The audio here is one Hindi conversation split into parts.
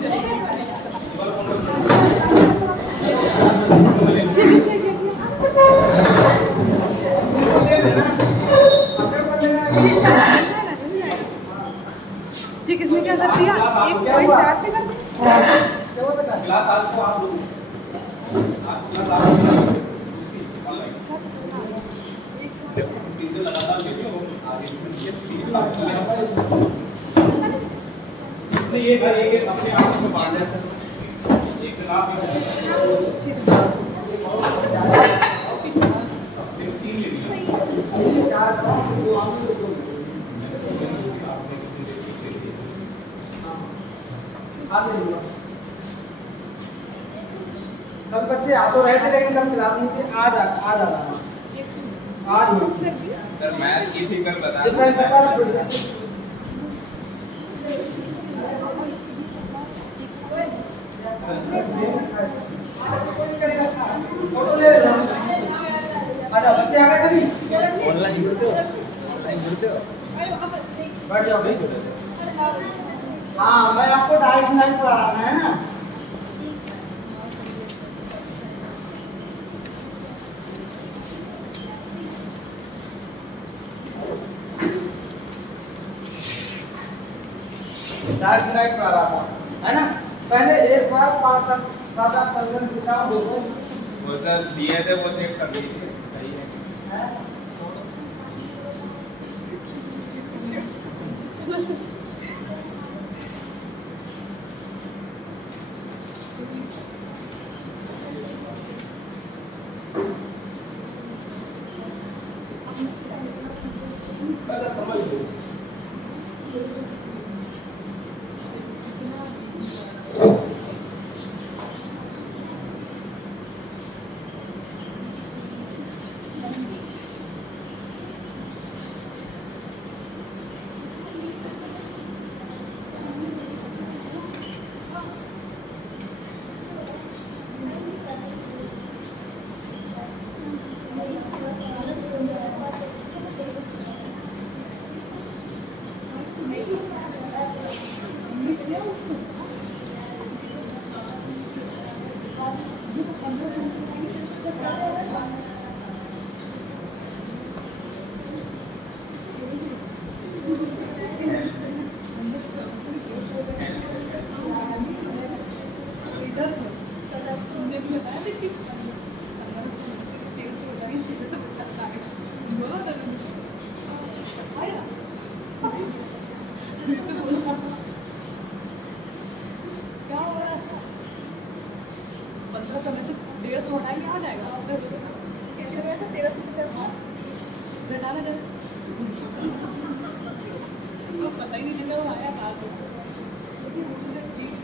जी किसने क्या कर दिया? 1.4 पे कर दिया। ये अपने आप को बांधे एक गिलास कल बच्चे आ तो रहे थे लेकिन कल क्लास में थे। आज सर मैं ये फिगर बता अच्छा बच्चे आ गए सभी ऑनलाइन जुड़ते हो बैठ जाओ भाई। हाँ मैं आपको डायरेक्ट पढ़ा रहा है ना। डायरेक्ट पढ़ा रहा था है ना। पहले एक बार 5-7 प्रश्न पूछा देखो वो सर दिए थे वो चेक कर लीजिए सही है।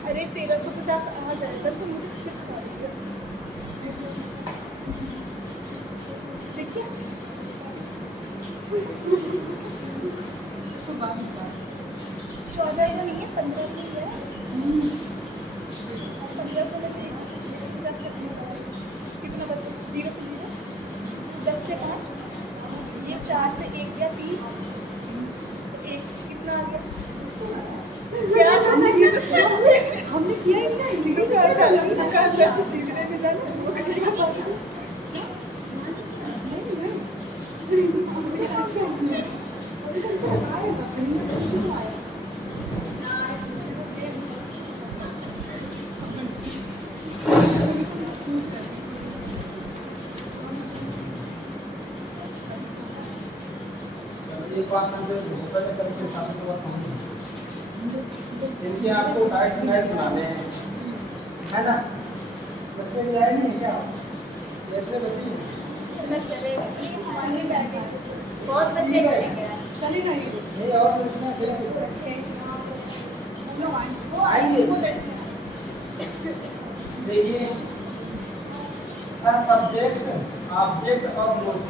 अरे 1350 आ जाएगा तो मुझे सिखा देखिए 14 नहीं है 15 ही है 1500 में कितना बचा 0 से 10 से 5 ये 4 से 1 या 3 1 कितना आ गया क्या हमने किया ही नहीं वैसे चीज़ में जाना वो करेगा एक बात मुझे भूखा करके सामने बात समझ इनके आपको डाइट बनाने हैं है ना। बच्चे भी आए नहीं क्या ऐसे बच्चे चलेगा बहुत बच्चे चलेगा ये और आएंगे देखिए सब्जेक्ट ऑब्जेक्ट और mode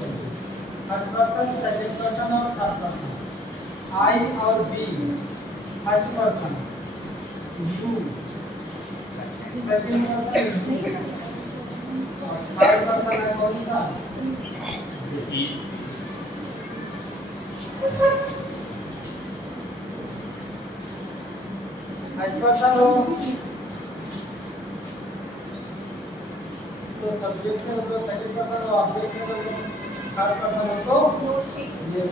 first person second person और थर्ड पर्सन आई और we first person you second person और थर्ड पर्सन है कौन सा फर्स्ट पर्सन हो तो सब्जेक्ट में मतलब सेकंड पर्सन और ऑब्जेक्ट में मतलब थर्ड पर्सन हो तो ये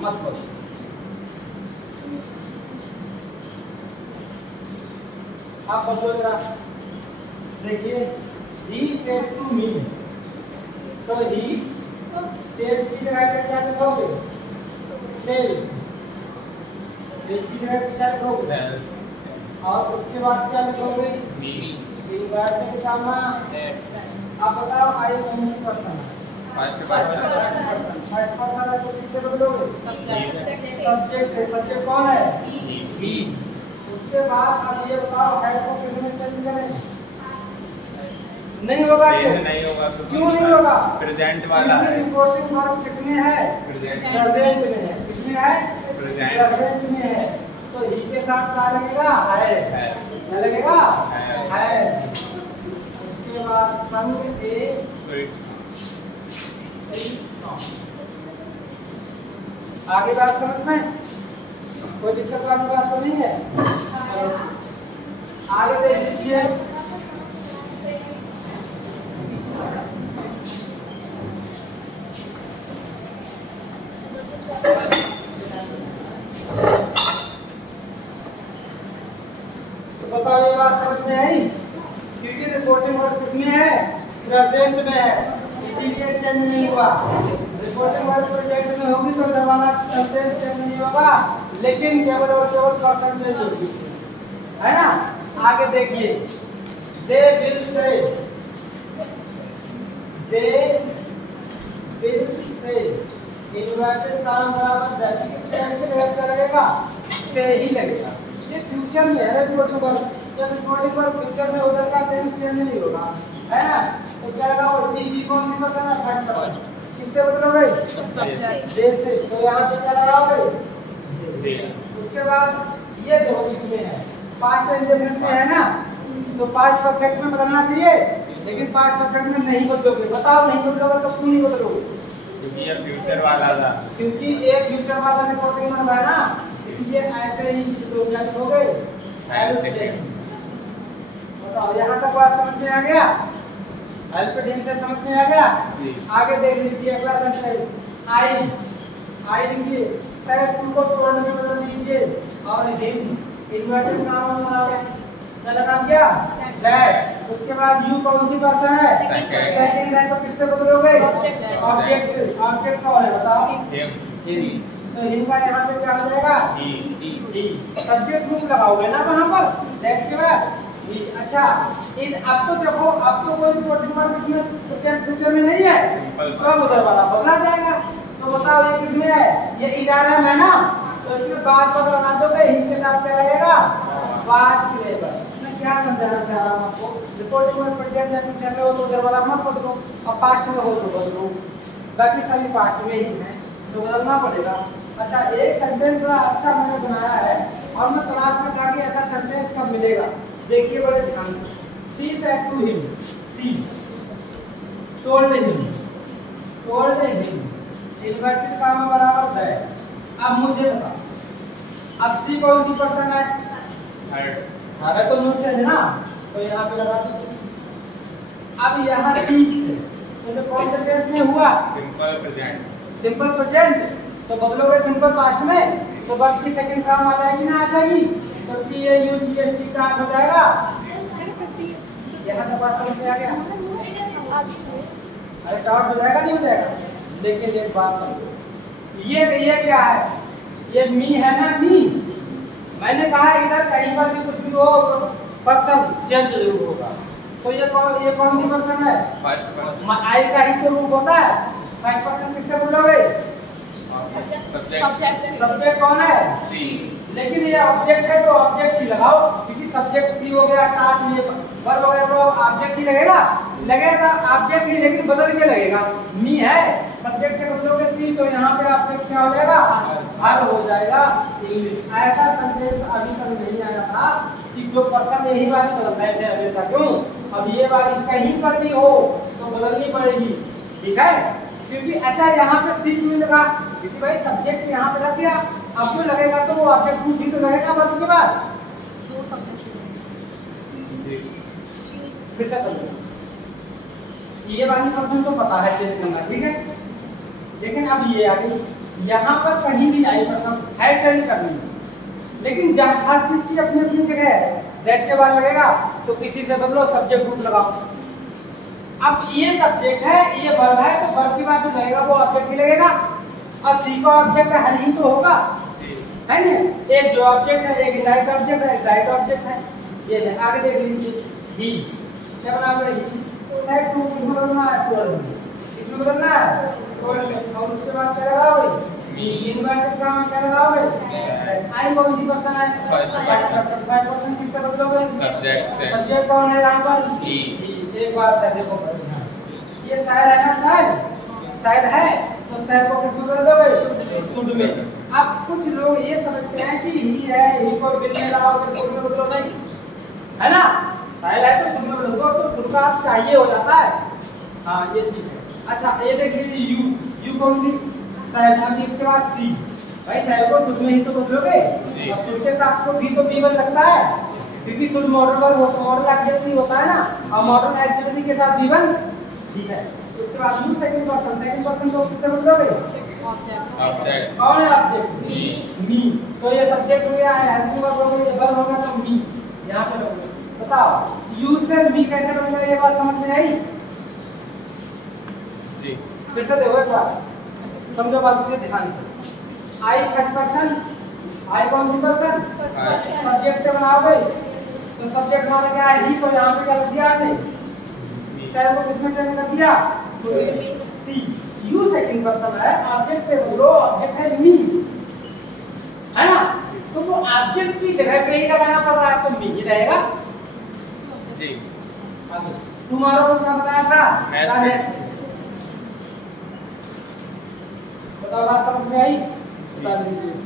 मत बोलो। आप बोलो जरा, देखिए ही सेड टू मी, तो ही सेड की जगह पे क्या लिखोगे? सेड। सेड की जगह पे क्या लिखोगे? और उसके बाद क्या लिखोगे? मी। बैठने के सामने आप बताओ आई कौन सी पर्सन? फर्स्ट पर्सन है तो किससे बदलोगे? सब्जेक्ट है। सब्जेक्ट कौन है? ही। उसके बाद अब ये बताओ हेड को किसमें चेंज करें? नहीं होगा। नहीं होगा तो क्यों नहीं होगा? प्रेजेंट वाला है। रिपोर्टिंग वर्ब किसमें है? प्रेजेंट में है। किसमें है? प्रेजेंट में है। तो ही के साथ क्या लगेगा? है। क्या लगेगा? है। उसके बाद संग ए आगे बात समझ में कोई दिक्कत वाली बात तो नहीं है? आगे देख लीजिए। बताओ ये बात समझ में आई? क्योंकि रिपोर्टिंग वर्ब किसमें है? प्रेजेंट में है, इसीलिए चेंज नहीं हुआ। रिपोर्टिंग वर्ब प्रेजेंट में होगी तो जमाना सेंटेंस चेंज नहीं होगा, लेकिन केवल और केवल पर्सन चेंज होगी, है ना? आगे देखिए, they will say, they will say inverted काम बराबर दैट कैसे करेगा? से ही लगेगा। ये फ्यूचर में है रिपोर्टिंग वर्ब। जब रिपोर्टिंग वर्ब फ्यूचर में उधर का टेंस चेंज नहीं होगा, है ना? तो क्या लगा वो डी कौन सी पर्सन है? Third person. किससे बदलोगे? दे से। तो यहाँ पे क्या लगाओगे? दे। उसके बाद ये जो इसमें है पास्ट इंडेफिनिट में है ना, तो पास्ट परफेक्ट में बदलना चाहिए, लेकिन पास्ट परफेक्ट में नहीं बदलोगे। बताओ नहीं बदलोगे तो क्यों नहीं बदलोगे? क्योंकि ये फ्यूचर वाला था। क्योंकि एक फ्यूचर वाला रिपोर्टिंग वर्ब है ना, इसलिए ऐसे ही तो क्या लिखोगे? बताओ यहाँ तक बात समझ में आ गया? हेल्प ढंग से समझ में आ गया? आगे देख लीजिए अगला सेंटेंस। आई लिखिए, टू को तोड़ने में बदल लीजिए और हिम इन्वर्टेड कॉमा बनाओ। क्या लगा दिया? दैट। उसके बाद यू कौन सी पर्सन है? सेकंड है तो किससे बदलोगे? ऑब्जेक्ट। ऑब्जेक्ट कौन है बताओ? हिम। तो हिम का यहाँ पे क्या हो जाएगा? ही। सब्जेक्ट ग्रुप लगाओगे ना वहाँ पर दैट के बाद। अच्छा अब तो देखो, अब तो कोई रिपोर्टिंग वर्ब इसमें फ्यूचर में नहीं है, तो उधर वाला बदला जाएगा। तो बताओ ये किसमें है? ये इदारा में ना, तो इसमें बाद पर लगा दोगे, हिम के साथ क्या लगेगा? Past labour. मैं क्या समझाना चाह रहा हूँ आपको? रिपोर्टिंग वर्ब प्रेजेंट या फ्यूचर में हो तो उधर वाला मत बदलो, और पास्ट में हो तो बदलो। बाकी सभी पास्ट में ही है तो बदलना पड़ेगा। अच्छा एक सेंटेंस बड़ा अच्छा मैंने बनाया है और मैं तलाश में जाके ऐसा सेंटेंस कब मिलेगा, देखिए बड़े ध्यान से। She said to him, she told him inverted comma बराबर है। अब मुझे बताओ, अब सी कौन सी पर्सन है? थर्ड तो मुझे है ना, तो यहाँ पे लगा दो। अब यहाँ ठीक है तो कौन से टेंस में हुआ? Simple present. तो बदलोगे सिंपल पास्ट में तो वर्ब की सेकंड फॉर्म आ जाएगी ना? आ जाएगी। तो C A U G S T start हो जाएगा। यहाँ तक बात समझ में आ गया? अरे स्टार्ट हो जाएगा नहीं हो जाएगा? लेकिन एक बात समझो, ये क्या है? ये मी है ना, मी। मैंने कहा इधर कहीं पर भी कुछ भी हो पर्सन चेंज जरूर होगा। तो ये कौन सी पर्सन है? First person. आई का ही तो रूप होता है। फर्स्ट पर्सन किससे बोलोगे? सब्जेक्ट कौन है? सी। लेकिन ये ऑब्जेक्ट है तो ऑब्जेक्ट ही लगाओ, क्योंकि सब्जेक्ट सी हो गया, टास्क ये वर्ब हो गया तो ऑब्जेक्ट ही लगेगा ऑब्जेक्ट ही, लेकिन बदल के लगेगा। मी है, सब्जेक्ट के बदलोगे सी तो यहाँ पे ऑब्जेक्ट क्या हो जाएगा? हर हो जाएगा इंग्लिश। ऐसा सेंटेंस अभी तक नहीं आया था कि जो पर्सन यही बात बदल रहे थे हमेशा। क्यों? अब ये बात कहीं पर भी हो तो बदलनी पड़ेगी, ठीक है? क्योंकि अच्छा यहाँ पे सी क्यों लगा? क्योंकि भाई सब्जेक्ट यहाँ पे रख दिया, अब जो लगेगा तो वो ऑब्जेक्ट टू सी तो लगेगा वर्ब के बाद। फिर क्या करोगे? ये वाली पर्सन तो पता है चेंज करना, ठीक है। लेकिन अब ये आ गई, यहाँ पर कहीं भी आई पर्सन है चेंज करनी, लेकिन जहाँ हर चीज की अपनी अपनी जगह है। दैट के बाद लगेगा तो किसी से बदलो, सब्जेक्ट ग्रुप लगाओ। अब ये सब्जेक्ट है, ये वर्ब है, तो वर्ब की बात लगेगा वो ऑब्जेक्ट ही लगेगा। अब सी का ऑब्जेक्ट है, ही तो होगा, है ना। एक जो ऑब्जेक्ट है, एक राइट ऑब्जेक्ट है, राइट ऑब्जेक्ट है। ये आगे देख लीजिए, ही क्या बना हुआ है, है टू, इसमें बदलना है, इसमें बदलना है, और उसके बाद क्या लगाओगे, इन्वर्टेड कॉमा क्या लगाओगे, आई कौन सी पर्सन है, 5% किससे बदलोगे, सब्जेक्ट कौन है यहाँ पर, एक बात है देखो, ये साइड है ना, साइड है तो साइड को किसमें बदल दोगे, शुड में। अब कुछ लोग ये समझते हैं कि ही है, ही को बिल में लगाओ फिर शुड में बदलो, नहीं है ना, साइड है तो शुड में बदल दो, तो शुड का आप चाहिए हो जाता है। हाँ ये ठीक है। अच्छा ये देख लीजिए, यू कौन सी साइड, हम इसके बाद सी, भाई साइड को शुड में ही तो बदलोगे, और शुड के साथ को भी तो बी बन सकता है, क्योंकि कुछ मॉडल पर वो मॉडल एक्टिविटी होता है ना, और मॉडल एक्टिविटी के साथ भी1 ठीक है। उसके बाद यू सेकंड पर्सन को किससे बदलोगे, ऑब्जेक्ट कौन है, ऑब्जेक्ट मी, तो ये सब्जेक्ट हो गया है, हेल्पिंग वर्ब हो गया, ये वर्ब होगा तो मी यहां पे लगेगा। बताओ यू से मी कैसे बनेगा, ये बात समझ में आई जी। फिर से देखो एक बार, समझो बात को ध्यान से। आई फर्स्ट पर्सन, आई कौन सी पर्सन, सब्जेक्ट से बनाओगे तो सब्जेक्ट माना क्या है, ही, तो यहाँ पे क्या लिख दिया आपने, चाहे वो किसमें चेंज कर दिया, सी। यू सेकंड पर्सन है, ऑब्जेक्ट से बोलो, ऑब्जेक्ट है मी, है ना, तो वो ऑब्जेक्ट की जगह पे ही लगाना पड़ रहा है, तो मी ही रहेगा जी। तुम्हारा को क्या बताया था, बताओ बात समझ में आई, बता दीजिए।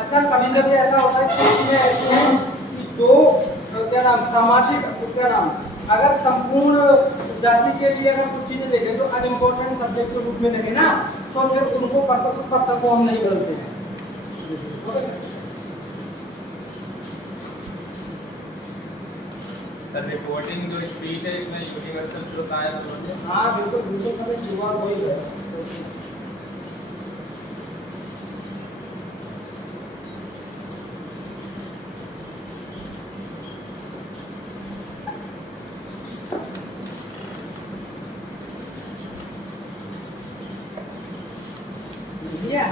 अच्छा कभी कभी ऐसा होता है कि चीजें ऐसी हैं कि जो क्या नाम सामाजिक क्या नाम, अगर संपूर्ण जाति के लिए अगर कुछ चीजें देखें तो अनइम्पोर्टेंट सब्जेक्ट के रूप में देखें ना, तो फिर उनको पत्थर को हम नहीं बदलते हैं। रिपोर्टिंग जो स्पीच है इसमें यूनिवर्सल ट्रुथ आया तो हाँ बिल्कुल बिल्कुल, मतलब युवा वही है। Yeah.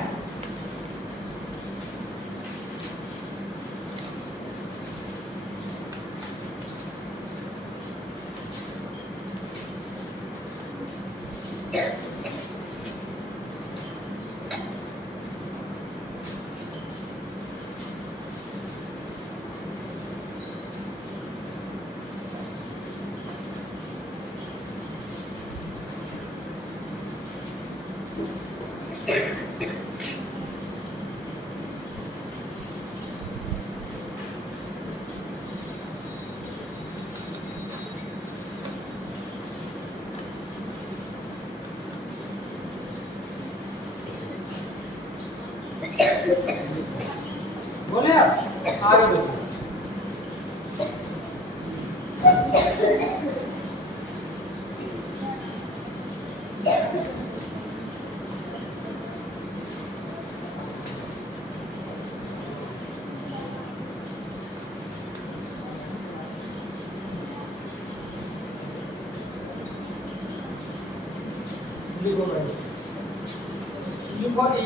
बोले आप आगे बढ़ो।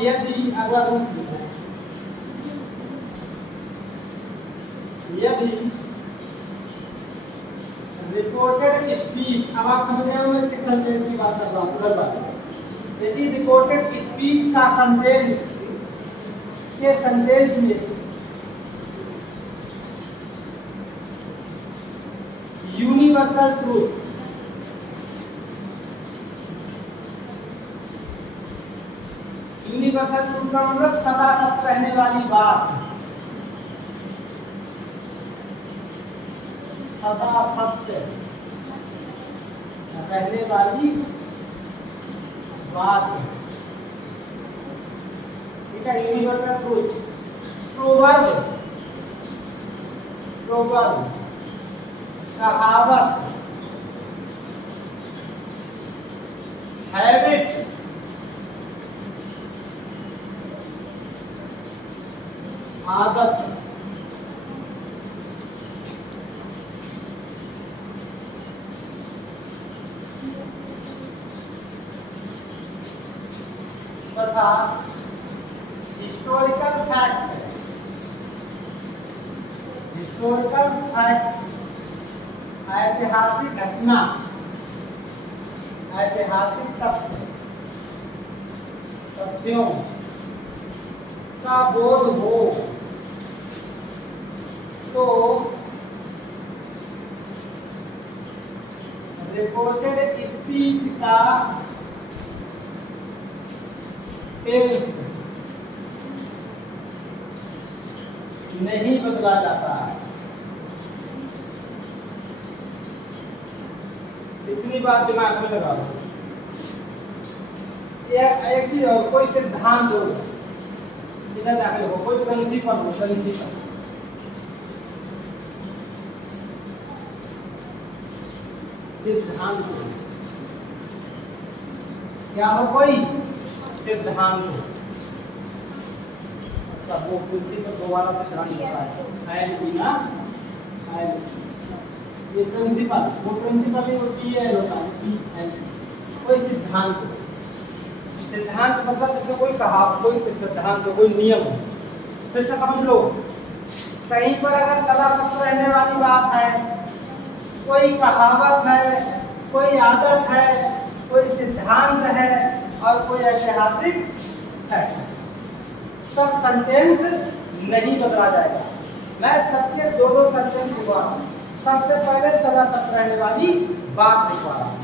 यदि अगला रूप यदि रिपोर्टेड स्पीच, अब आप समझ रहे हो मैं किस कंटेंट की बात कर रहा हूँ पूरा बात। यदि रिपोर्टेड स्पीच का कंटेंट के संदेश में यूनिवर्सल ट्रूथ यूनिवर्सल ट्रूथ का मतलब सदा सत्य रहने वाली बात, सदा सत्य रहने वाली बात, ठीक है। यूनिवर्सल ट्रूथ, प्रोवर्ब, प्रोवर्ब, कहावत, हैबिट, आदत, तथा हिस्टोरिकल फैक्ट, हिस्टोरिकल फैक्ट ऐतिहासिक घटना, ऐतिहासिक तथ्य, तथ्यों का बोध हो तो रिपोर्टेड स्पीच का नहीं बदला जाता है। इतनी बात दिमाग में लगा लो। एक चीज और, कोई सिद्धांत हो इधर दाखिल हो, कोई प्रिंसिपल हो, प्रिंसिपल सिद्धांत हो, क्या हो, कोई सिद्धांत हो। अच्छा वो प्रिंसिपल दोबारा से ध्यान देता है ये प्रिंसिपल, वो प्रिंसिपल ही होती है होता है कोई सिद्धांत हो। सिद्धांत मतलब कोई कहा, कोई सिद्धांत, कोई नियम हो। फिर से समझ लो, कहीं पर अगर सदा सत्य रहने वाली बात है, कोई कहावत है, कोई आदत है, कोई सिद्धांत है और कोई ऐतिहासिक है, सब कंटेंट नहीं बदला जाएगा। मैं सबके दोनों कंटेंट लिखवा रहा हूँ। सबसे पहले सदा सत्य रहने वाली बात लिखवा रहा हूँ।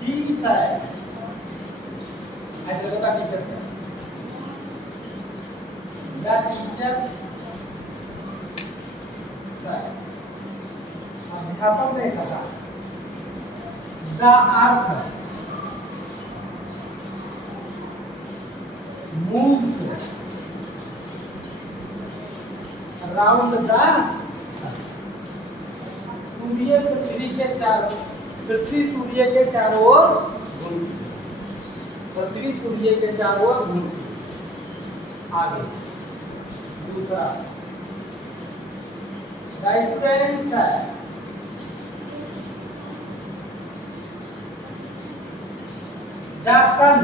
ठीक है, ऐसे होगा टीचर से या टीचर अध्यापक ने कहा the earth moves around the पृथ्वी सूर्य के चारों ओर घूमती है। पृथ्वी सूर्य के चारों ओर घूमती है। आगे दूसरा डाइफरेंस है, the sun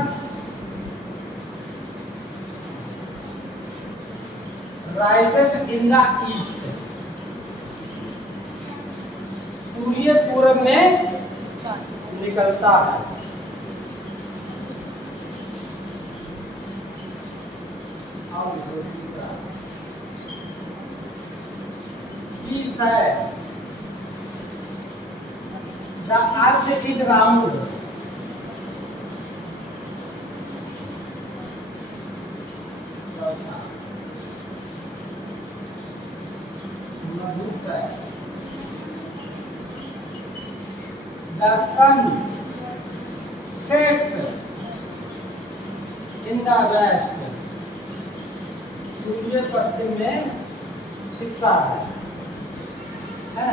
rises in the east, सूर्य पूरब में निकलता है। The earth is round, The sun sets in the west. सूर्य पश्चिम में छिपता है?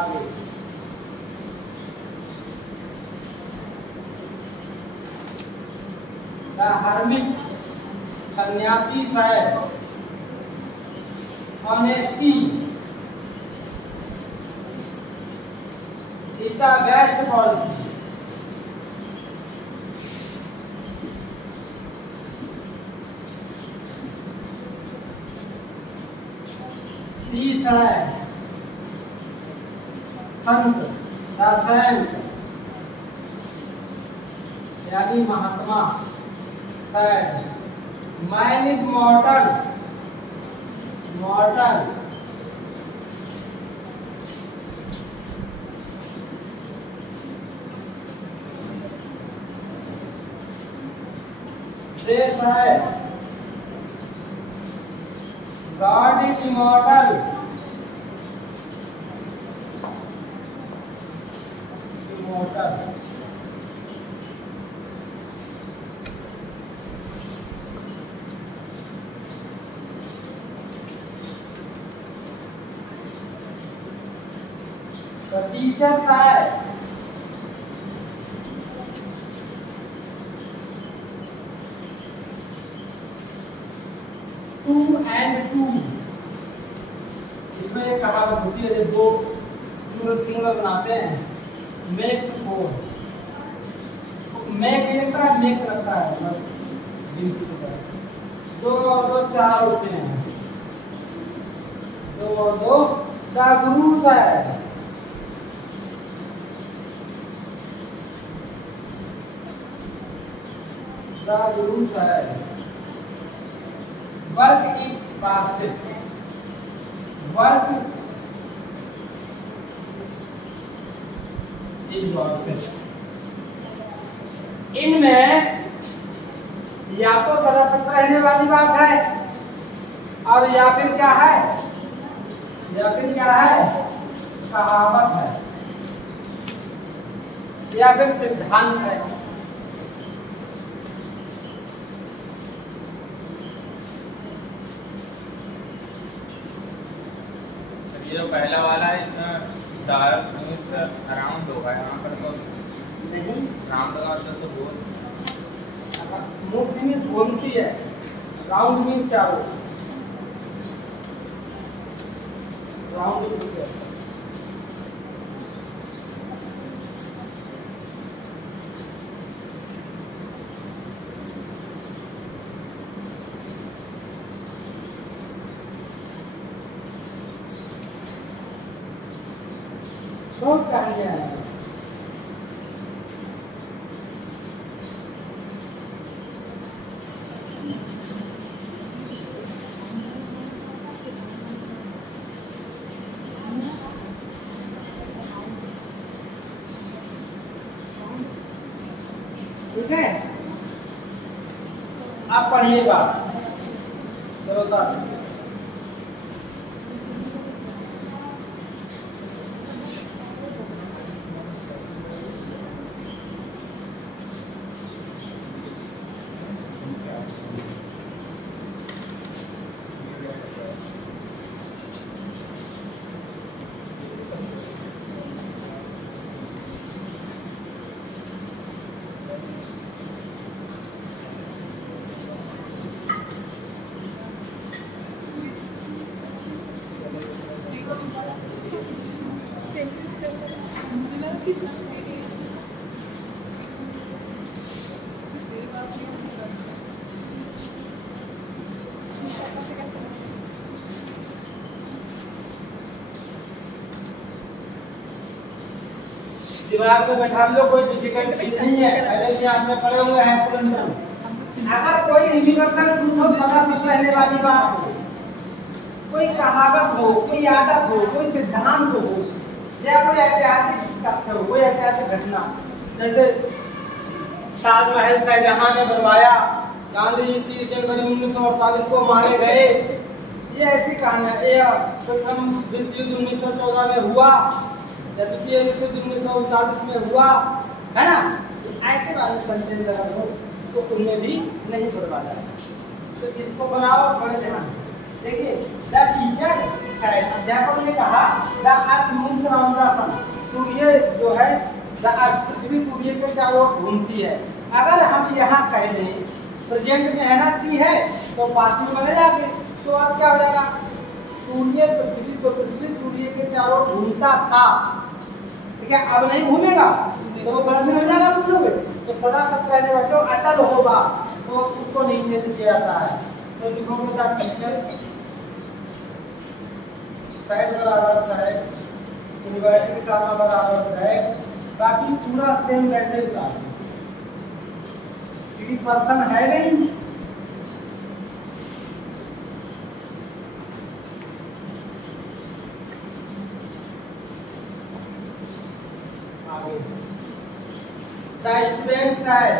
आगे The hermit, सन्यासी है, honesty is the best policy. तीस है, संत, the saint, यानी महात्मा है. Man is mortal, mortal. शेष है, God is immortal, immortal. प्रतिशत है, टू एंड टू. इसमें एक कहावत होती है, दो सिंगुलर बनाते हैं, मेक फोर. मेक लगता है, मेक लगता है, दो और दो चार होते हैं, दो और दो जागरूक है. जागरूक है. Work is fastest, work is fastest. इनमें या तो दरअसल रहने वाली बात है, और या फिर क्या है, या फिर क्या है, कहावत है, या फिर सिद्धांत है. ये जो पहला वाला है इसमें डार्क अराउंड होगा, यहाँ पर तो नहीं राउंड का तो गोल. मूर्ति में घूमती है, राउंड में चारों, राउंड में बहुत कहानियां हैं. ठीक है, आप पढ़िएगा. चलो दिमाग में बैठा लो, कोई डिफिकल्ट चीज नहीं है, पहले भी आपने पढ़े हुए हैं तुरंत. अगर कोई यूनिवर्सल ट्रूथ हो, पता चल रहने वाली बात हो, कोई कहावत हो, कोई आदत हो, कोई सिद्धांत हो, या कोई ऐतिहासिक तथ्य हो, कोई ऐतिहासिक घटना, जैसे ताजमहल शाहजहां ने बनवाया, गांधी जी 30 जनवरी 1948 को मारे गए, ये ऐसी कहानियां. प्रथम विश्व युद्ध 1914 में हुआ, जैसे कि 1939 में हुआ है ना, ऐसे वाले सेंटेंस अगर हो तो उनमें भी नहीं बर्बाद है। तो इसको बनाओ बड़े ध्यान से। देखिए द टीचर साइड, अध्यापक ने कहा the earth moves around the sun, सूर्य जो है द अर्थ पृथ्वी सूर्य के चारों ओर घूमती है। अगर हम यहाँ कह दें प्रेजेंट में है ना ती है तो पास्ट में बने जाते, तो अब क्या हो जाएगा, सूर्य पृथ्वी सूर्य के चारों ओर घूमता था, ठीक है, अब नहीं घूमेगा तो वो गलत में हो जाएगा तुम लोग। तो सदा तक कहने बच्चों अटल होगा तो उसको नहीं नियंत्रित किया जाता है। तो लिखोगे द टीचर साइड बराबर है, इन्वर्टेड कॉमा बराबर है, बाकी पूरा सेम वैसे ही था, क्योंकि पर्सन है नहीं। आगे द स्टूडेंट साइड,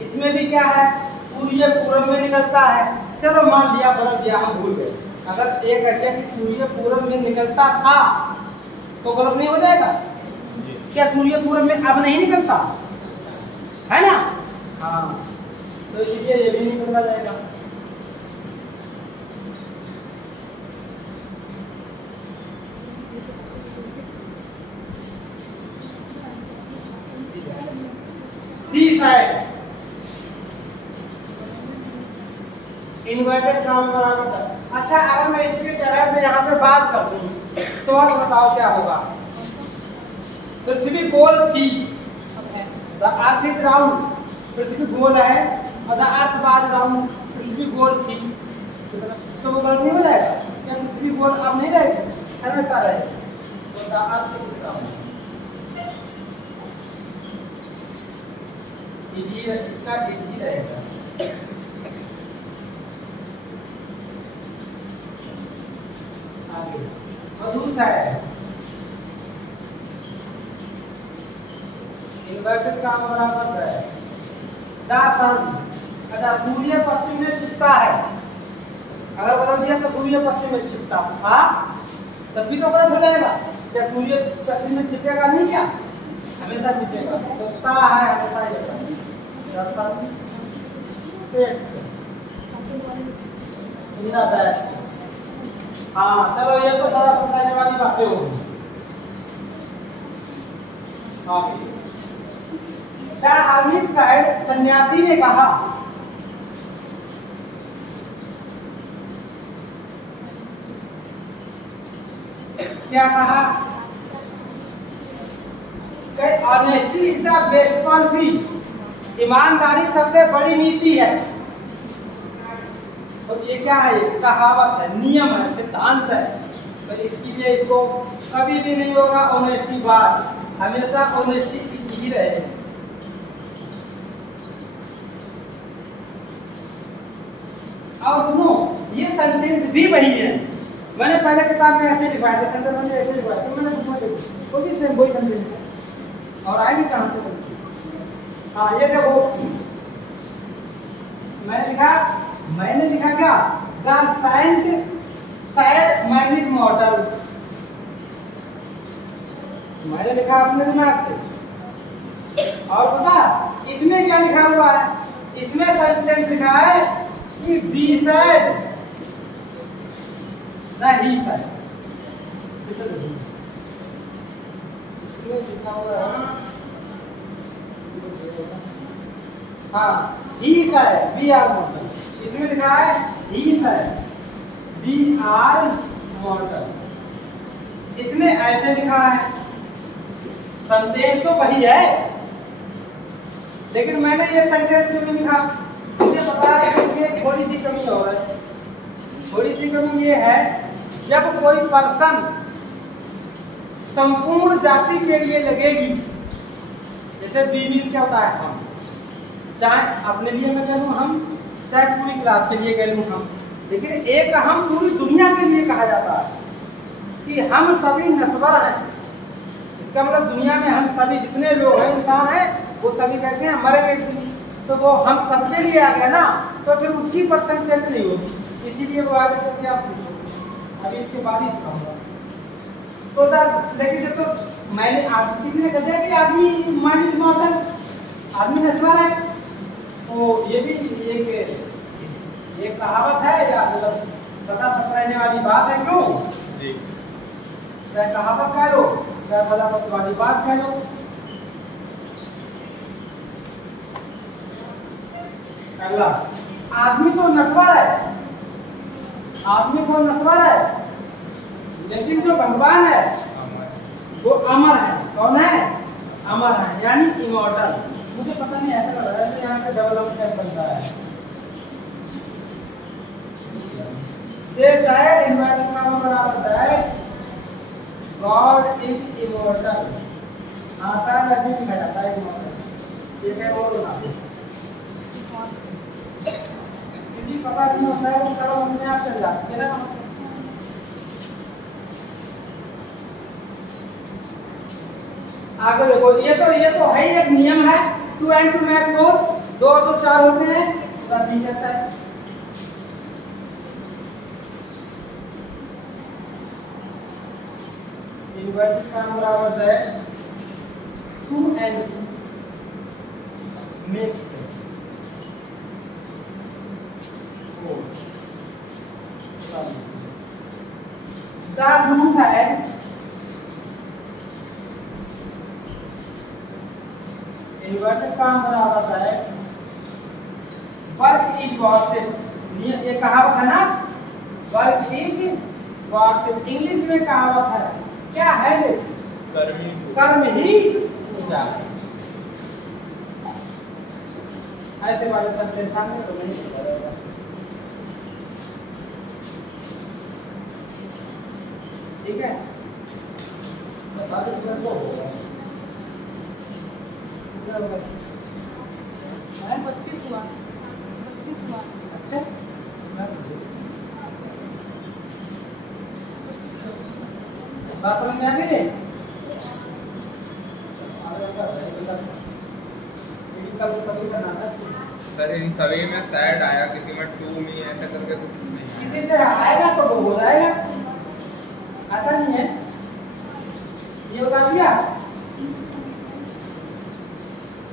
इसमें भी क्या है, सूर्य पूरब में निकलता है। चलो मान लिया बदल दिया, हम भूल गए। अगर एक कहते हैं कि सूर्य पूरब में निकलता था तो गलत नहीं हो जाएगा क्या, सूर्य पूरब में अब नहीं निकलता है ना, हाँ, तो इसलिए ये भी निकलता जाएगा। सी साइड इन्वर्टेड कॉमा बराबर था। अच्छा अगर मैं इसके तरह में यहाँ पे बात कर दूं तो आप बताओ क्या होगा। पृथ्वी गोल थी, द अर्थ इज राउंड, पृथ्वी गोल है और द अर्थ वाज राउंड, पृथ्वी गोल थी, तो वो गलत नहीं हो जाएगा क्या, पृथ्वी गोल अब नहीं रहेगी, हमेशा रहेगी, तो the earth is round. Easy इसका इजी रहेगा। आगे और दूसरा है इन्वर्टेड कॉमा बराबर है द सन, अच्छा सूर्य पश्चिम में छिपता है, अगर बदल दिया तो सूर्य पश्चिम में छिपता था तब भी तो गलत हो जाएगा क्या, सूर्य पश्चिम में छिपेगा नहीं क्या, हमेशा छिपेगा, तो ता है हमेशा ही रहता है। हाँ चलो ये तो सारा समझाने वाली बातें होगी। क्या धार्मिक साइड सन्यासी ने कहा, क्या कहा, honesty is the best policy, ईमानदारी सबसे बड़ी नीति है। तो ये क्या है, कहावत है, नियम है, सिद्धांत है, तो इसके लिए इसको कभी भी नहीं होगा ऑनेस्टी बात, हमेशा ऑनेस्टी ही रहे। और सुनो ये सेंटेंस भी वही है, मैंने पहले किताब में ऐसे लिखवाया था, सेंटेंस मैंने ऐसे लिखवाया था, मैंने उसमें देखो वो भी सेम वही सेंटेंस है और आएगी कहाँ से। हाँ ये देखो मैंने लिखा क्या, the Cyient side magnetic model, मैंने लिखा अपने दिमाग से। और पता इसमें क्या लिखा हुआ है, इसमें सेंटेंस लिखा है कि बी साइड नहीं है, लिखा हुआ है हाँ ही है बी आर मॉडल, इसमें लिखा है ही है बी आर मॉडल, इसमें ऐसे लिखा है, संदेश तो वही है लेकिन मैंने ये सेंटेंस क्यों नहीं लिखा, मुझे पता है कि इसमें थोड़ी सी कमी हो रही है। थोड़ी सी कमी ये है, जब कोई पर्सन संपूर्ण जाति के लिए लगेगी, जैसे बीवी क्या होता है, हम चाहे अपने लिए मैं कह लूँ हम, चाहे पूरी क्लास के लिए कह लूँ हम, लेकिन एक हम पूरी दुनिया के लिए कहा जाता है कि हम सभी नस्वर हैं। इसका मतलब दुनिया में हम सभी जितने लोग हैं, इंसान हैं, वो सभी कहते हैं मरेंगे, तो वो हम सबके लिए आ गया ना, तो फिर उसकी परसेंट चेंज नहीं होगी, इसीलिए ये वो आगे तो क्या पूछो, अभी इसके बाद ही कहूँगा। तो सर देखिए, तो मैंने आज किसने कहा कि आदमी मान इमॉर्टल, आदमी नश्वर है, तो ये भी एक कहावत है या मतलब पता रहने वाली बात है। क्यों जी, चाहे कहावत कह लो, चाहे पता वाली बात कह लो। अगला, आदमी तो नश्वर है, आदमी को नश्वर है, लेकिन जो भगवान है वो अमर है। कौन है? अमर है, यानी इमॉर्टल। मुझे पता नहीं ऐसा लग रहा है यहाँ पे डेवलपमेंट बनता है। ये डायरेक्ट इन्वर्टेड कॉमा बराबर डायरेक्ट गॉड इज इमॉर्टल। आता है नहीं में आता है इमॉर्टल। ये है और ना किसी पता नहीं होता है, वो करो अपने आप चल जाती है ना। आगे देखो, ये तो है ही एक नियम है, 2 and 2 make 4, 2 और 2 4 होते हैं, तो ठीक है। इन्वर्टेड कॉमा बराबर है 2 and 2 make 4। The rule है इन्वर्टेड कॉमा बराबर है वर्क इज वॉटेड। ये कहावत है ना, वर्क इज वॉटेड। इंग्लिश में कहावत है, क्या है ये? कर्म ही पूजा। ऐसे वाले संदेशा में तो नहीं करेगा। ठीक है, तो बात इसमें तो होगा। 32 हुआ। अच्छा, बात समझ में आ गई? सर इन सभी में सैड आया, किसी में टू मी ऐसा करके कुछ नहीं किसी से आएगा तो वो हो जाएगा, ऐसा नहीं है। ये बता दिया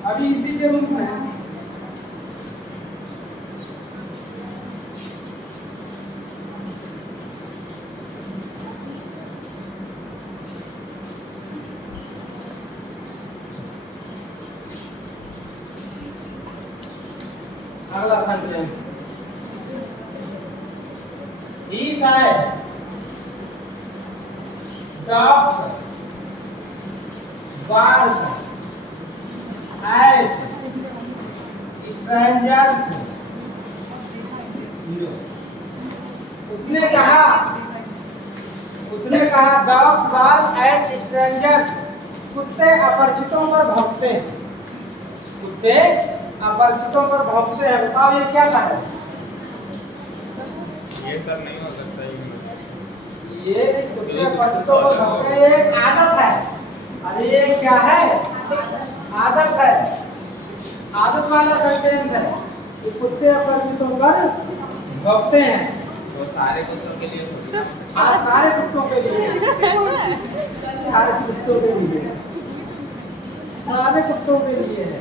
अभी इसी के रूप में। अगला sentence, he said dogs bark at strangers। उसने कहा डॉग बार्क एट स्ट्रेंजर्स, कुत्ते अपरिचितों पर भौंकते हैं। कुत्ते अपरिचितों पर भौंकते हैं। बताओ ये क्या है? ये सब नहीं हो सकता। ये कुत्ते अपरिचितों पर भौंकते हैं, एक आदत है। अरे ये क्या है? आदत है, आदत वाला सेंटेंस है। ये कुत्ते अपरिचितों पर भौंकते हैं। तो सारे कुत्तों के लिए सारे कुत्तों के लिए, सारे कुत्तों के लिए, सारे कुत्तों के लिए है।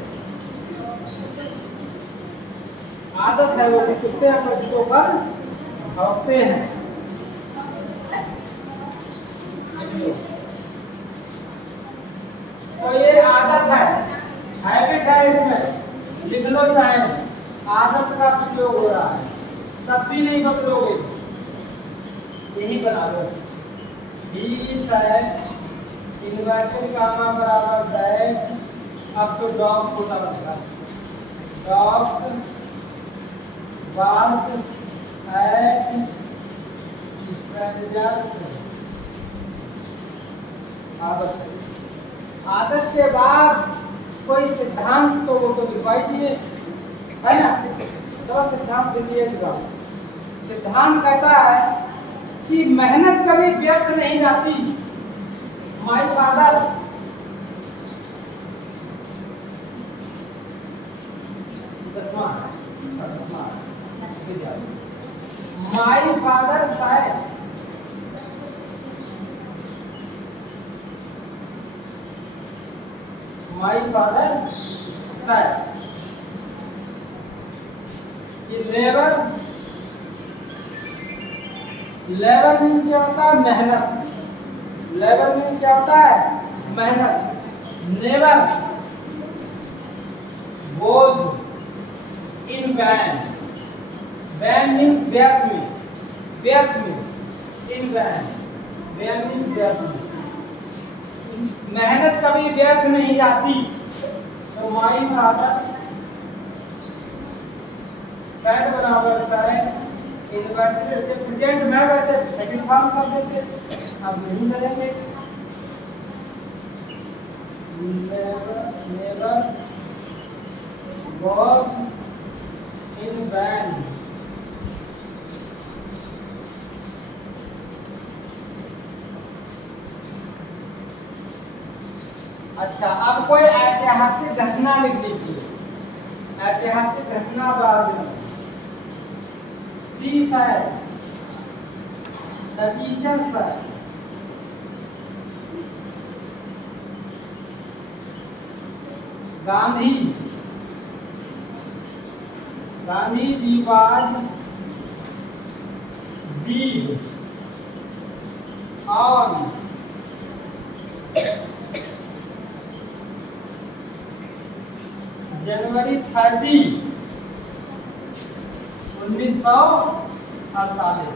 आदत है वो कि कुत्ते अपरिचितों पर भौंकते हैं। तो ये आदत है, हैबिट है। इसमें लिख लो चाहे, आदत का प्रयोग हो रहा है, तब भी नहीं बदलोगे, यही बना लो। इन्वर्टेड कॉमा बराबर दैट, अब तो डॉग छोटा बनता है। Dog bark at strangers. आदत के बाद कोई सिद्धांत तो वो तो दिखाई दिए, है ना? तो सिद्धांत दिखाइएगा। सिद्धांत कहता है कि मेहनत कभी व्यर्थ नहीं जाती। My father my father side, my father side. 11 mean क्या होता है? मेहनत। 11 मीन क्या होता है? मेहनत। Never goes in vain, vain means व्यर्थ में, व्यर्थ में, इन वैन, वैन मीन्स व्यर्थ में। मेहनत कभी व्यर्थ नहीं जाती। तो माई फादर साइड बराबर साइड जैसे प्रेजेंट में वैसे सेकंड फॉर्म कर देते, अब नहीं करेंगे। नेवर was in van, अच्छा अब कोई ऐतिहासिक घटना लिख लीजिए, ऐतिहासिक घटना बाद में। C side, the teacher side, Gandhi, Gandhi ji was deed on January 30, 1948।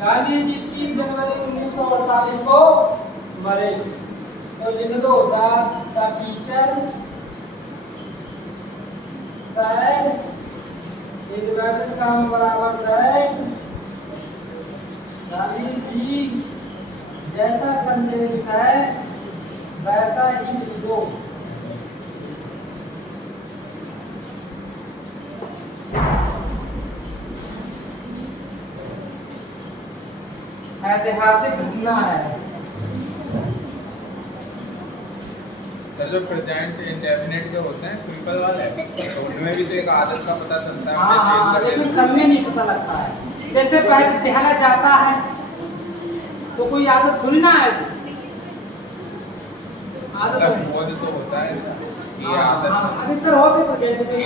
Gandhi ji 3 जनवरी 1948 को मरे। तो लिख दो द टीचर साइड इन्वर्टेड काम बराबर साइड, गांधी जी जैसा संदेश है वैसा ही दो। ऐतिहासिक घटना है। सर जो प्रेजेंट इंडेफिनिट के होते हैं सिंपल वाले, तो उनमें भी तो एक आदत का पता चलता है। हाँ, लेकिन सब में नहीं पता लगता है। जैसे पहले विद्यालय जाता है तो कोई आदत थोड़ी ना है, आदत बोध तो होता है ये आदत। अधिकतर होते प्रेजेंट में।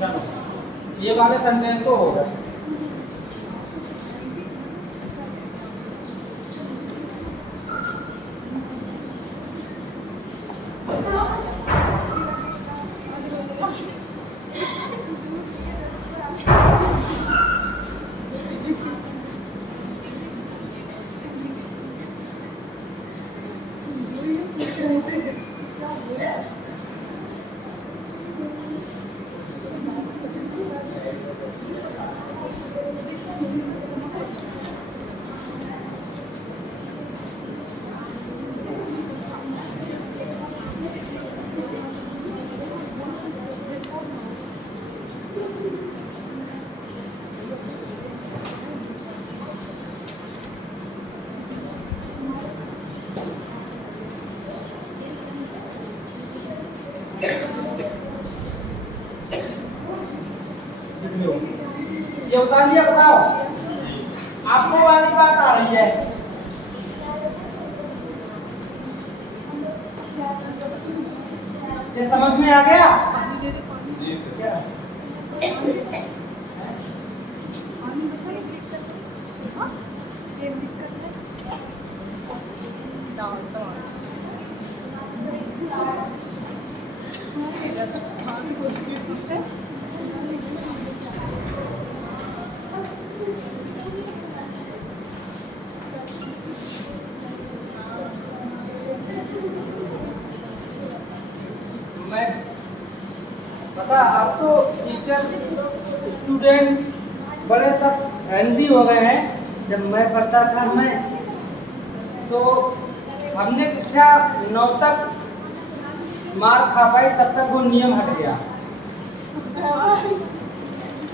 चलो ये वाले सेंटेंस तो हो गए। ये उतार लिया, बताओ आपको वाली बात आ रही है। ये समझ में आ गया? जी सर। क्या मैं पता, अब तो टीचर स्टूडेंट बड़े तक फ्रेंडली हो गए हैं। जब मैं पढ़ता था तो हमने कक्षा 9 तक मार खा पाई, तब तक वो नियम हट गया।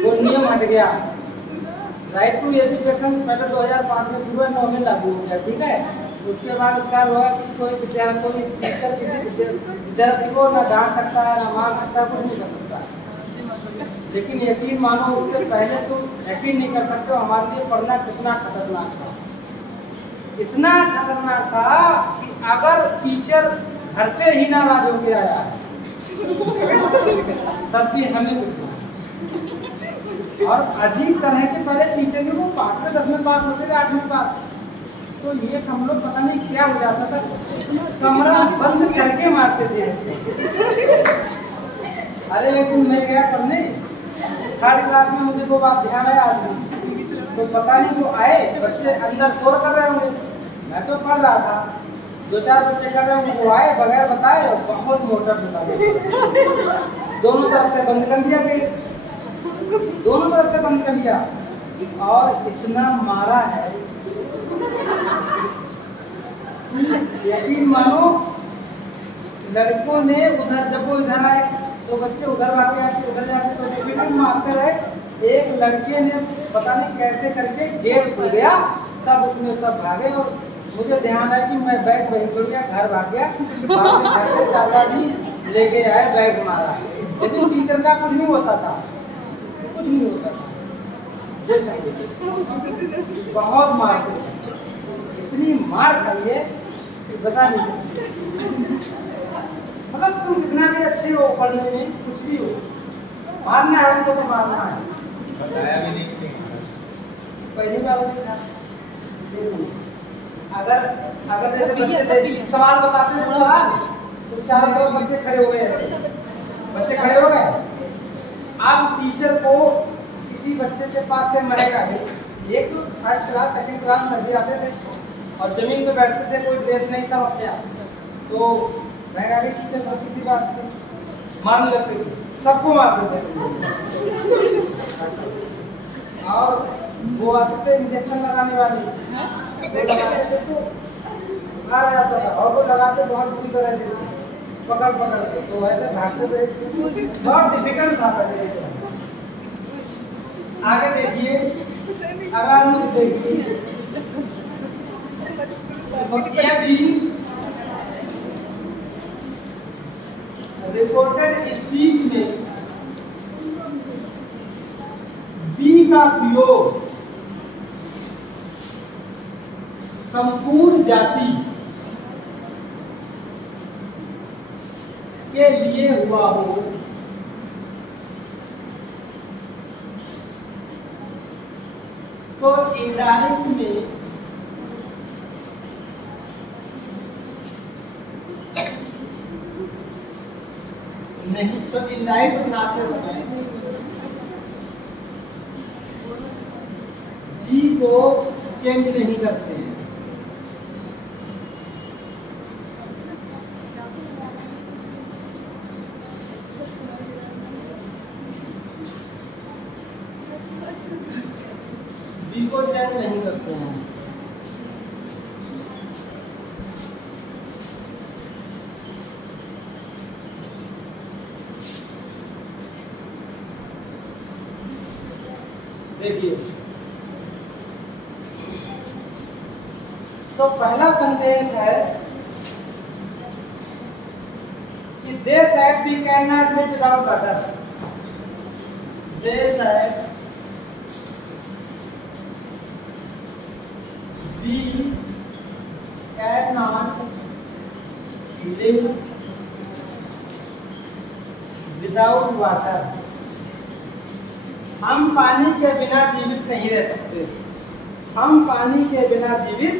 वो नियम हट गया। राइट टू एजुकेशन पहले 2005 में पूरा 9 में लागू हो गया, ठीक है। उसके बाद क्या हुआ कि कोई टीचर किसी विद्यार्थी को ना डांट सकता है, ना मार सकता है, कुछ नहीं कर सकता। लेकिन यकीन मानो, उससे पहले तो यकीन नहीं कर सकते हमारे लिए पढ़ना कितना खतरनाक था। इतना खतरनाक था कि अगर टीचर घर से ही नाराज होके आया तब भी हमें कुछ। और अजीब तरह के पहले टीचर भी वो 5वें 10वें पास होते थे, 8वें पास, तो ये हम लोग पता नहीं क्या हो जाता था, कमरा बंद करके मारते थे। अरे लेकिन मैं गया पढ़ने 3rd क्लास में, मुझे वो बात ध्यान आया आज भी। तो पता नहीं वो आए, बच्चे अंदर शोर कर रहे होंगे, मैं तो पढ़ रहा था, 2-4 बच्चे कर रहे होंगे, वो आए बगैर बताए और बहुत मोटर बता दिया। दोनों तरफ से बंद कर दिया गया, दोनों तरफ से बंद कर दिया, और इतना मारा है यकीन मानो। लड़कों ने उधर, जब वो इधर आए तो बच्चे उधर आके आके उधर जाते, तो भी मारते रहे। एक लड़के ने पता नहीं कैसे करके गेट खुल गया, तब उसमें सब भागे। और मुझे ध्यान है कि मैं बैग वहीं छोड़ गया, घर भाग गया। घर से चाचा भी लेके आए, बैग मारा, लेकिन टीचर का कुछ नहीं होता था, कुछ नहीं होता था। बहुत मारते, इतनी मार खाइए कि बता नहीं सकते। मतलब तुम जितना भी अच्छे हो पढ़ने में, कुछ भी हो, मारना है उनको तो मारना है। बताया भी नहीं पहली बार अगर जैसे सवाल बताते हैं, सवाल तो चारों तरफ बच्चे खड़े हो गए, बच्चे खड़े हो गए। अब टीचर को किसी बच्चे के पास से मरेगा नहीं। एक तो 1st क्लास 2nd क्लास में भी आते थे और जमीन पे बैठते थे, कोई ड्रेस नहीं था बच्चा, तो महंगा भी टीचर को किसी बात से मारने लगते थे, सबको मार देते। और वो आते थे इंजेक्शन लगाने वाले, आ जाता था और वो लगाते बहुत बुरी तरह से पकड़ के, तो ऐसे भागते थे। बहुत डिफिकल्ट था पहले। आगे देखिए, अगर मुझे देखिए रिपोर्टेड स्पीच में बी का प्रयोग संपूर्ण जाति के लिए हुआ हो तो इनडायरेक्ट में नहीं, तो इनडायरेक्ट ना से बताएं। जी को चेंज नहीं करते हैं। जी को चेंज नहीं करते हैं। देखिए, तो पहला सेंटेंस है कि they said we cannot live without water. They said we cannot live without water, हम पानी के बिना जीवित नहीं रह सकते, हम पानी के बिना जीवित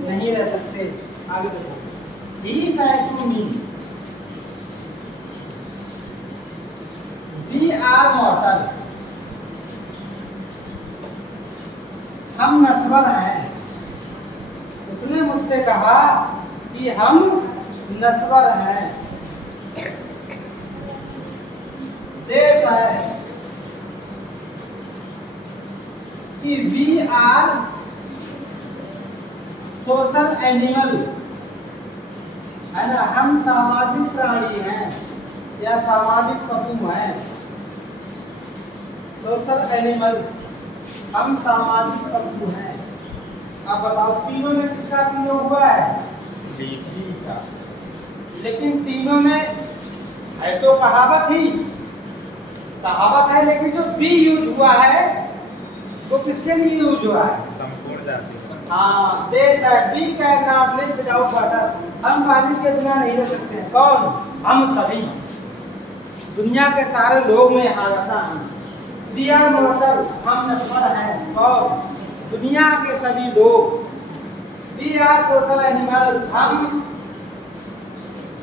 नहीं रह सकते। आगे देखो, ही said to me, we are mortal, हम नश्वर हैं। उसने मुझसे कहा कि हम नश्वर हैं। देता है कि वी आर सोशल एनिमल, है ना, हम सामाजिक प्राणी हैं या सामाजिक पशु हैं। सोशल एनिमल, हम सामाजिक पशु हैं। अब बताओ तीनों में किसका प्रयोग हुआ है? बी का। लेकिन तीनों में है तो कहावत ही, कहावत है, लेकिन जो बी यूज हुआ है वो किसके लिए यूज हुआ है? संपूर्ण जाति। हाँ, we cannot live without water, हम पानी के बिना नहीं रह सकते हैं। कौन? हम सभी, दुनिया के सारे लोग में आ जाता है। वी आर मॉर्टल, हम नश्वर हैं। कौन? दुनिया के सभी लोग। वी आर सोशल एनिमल, हम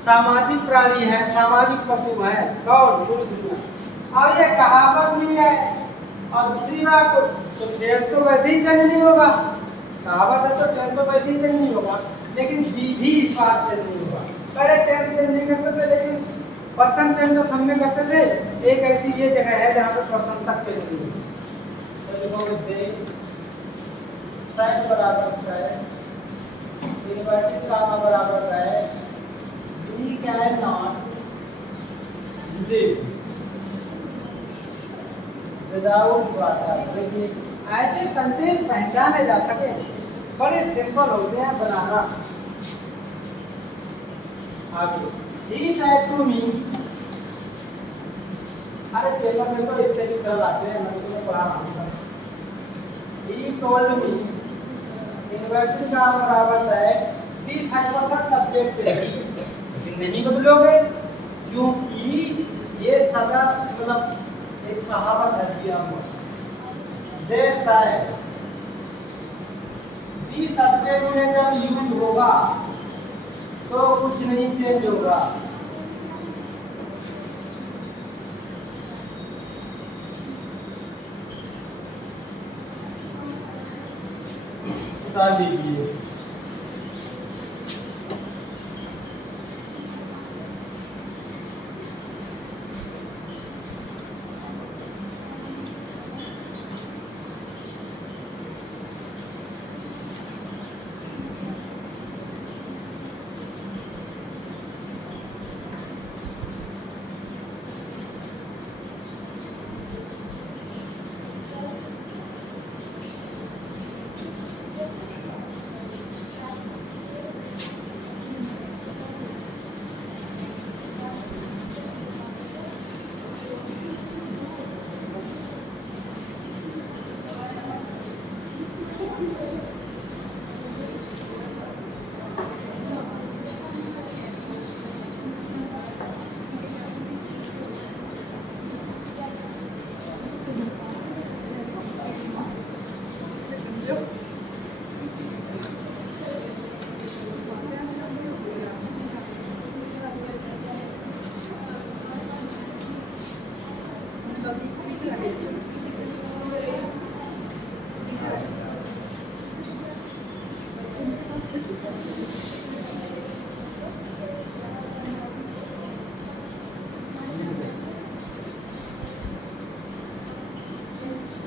सामाजिक प्राणी हैं, सामाजिक पशु हैं। कौन? पूरी दुनिया। और ये कहावत भी है, और दूसरी बात तो टेंस तो वैसे ही चेंज नहीं होगा, कहावत है तो टेंस तो वैसे ही चेंज नहीं होगा, लेकिन विधि इस बात से नहीं होगा। पहले टेंस चेंज नहीं करते थे, लेकिन पर्सन चेंज तो सब में करते थे। एक ऐसी ये जगह है जहाँ पे पर्सन तक के नहीं है। बराबर है, इन्वर्टेड कामा बराबर है, we cannot live without water. देखिए ऐसे सेंटेंस पहचाने जा सके, बड़े सिंपल होते हैं बनाना। आगे, ही said to me, अरे पेपर में तो इससे भी कर आते हैं, मैं तुम्हें पढ़ा रहा हूँ। He told me, इन्वर्टेड का बराबर है वी हाइपोथेसिस सब्जेक्ट है, लेकिन नहीं बदलोगे क्योंकि ये सदा मतलब एक कहावत है दिया हुआ। देता है बी सब्जेक्ट में जब यूज होगा तो कुछ नहीं चेंज होगा। बता दीजिए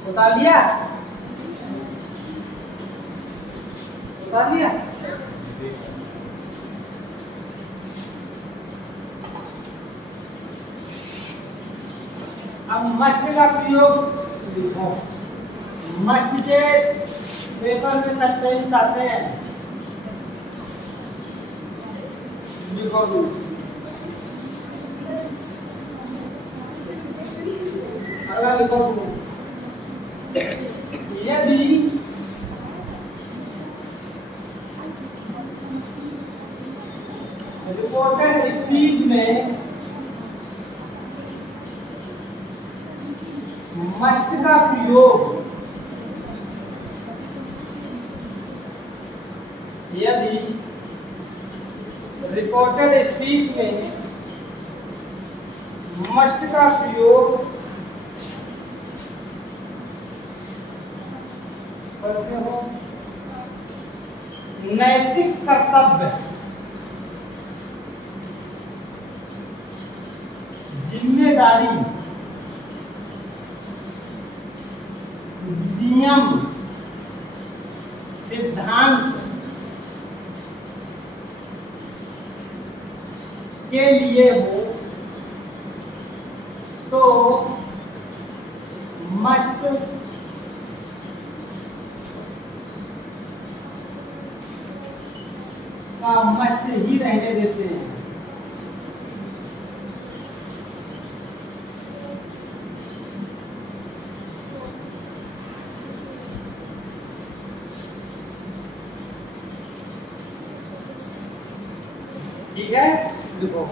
बता लिया, बता लिया। अब मस्ट का प्रयोग लिखो। मस्ट के पेपर में सेंटेंस आते हैं, लिखो। अगर लिखो यदि रिपोर्टेड स्पीच में मस्ट का प्रयोग यदि रिकॉर्डेड स्पीच में मस्ट का प्रयोग करते हो नैतिक कर्तव्य, जिम्मेदारी, नियम, सिद्धांत के लिए हो तो मस्ट का मस्ट ही रहने देते हैं। ठीक है, लिखो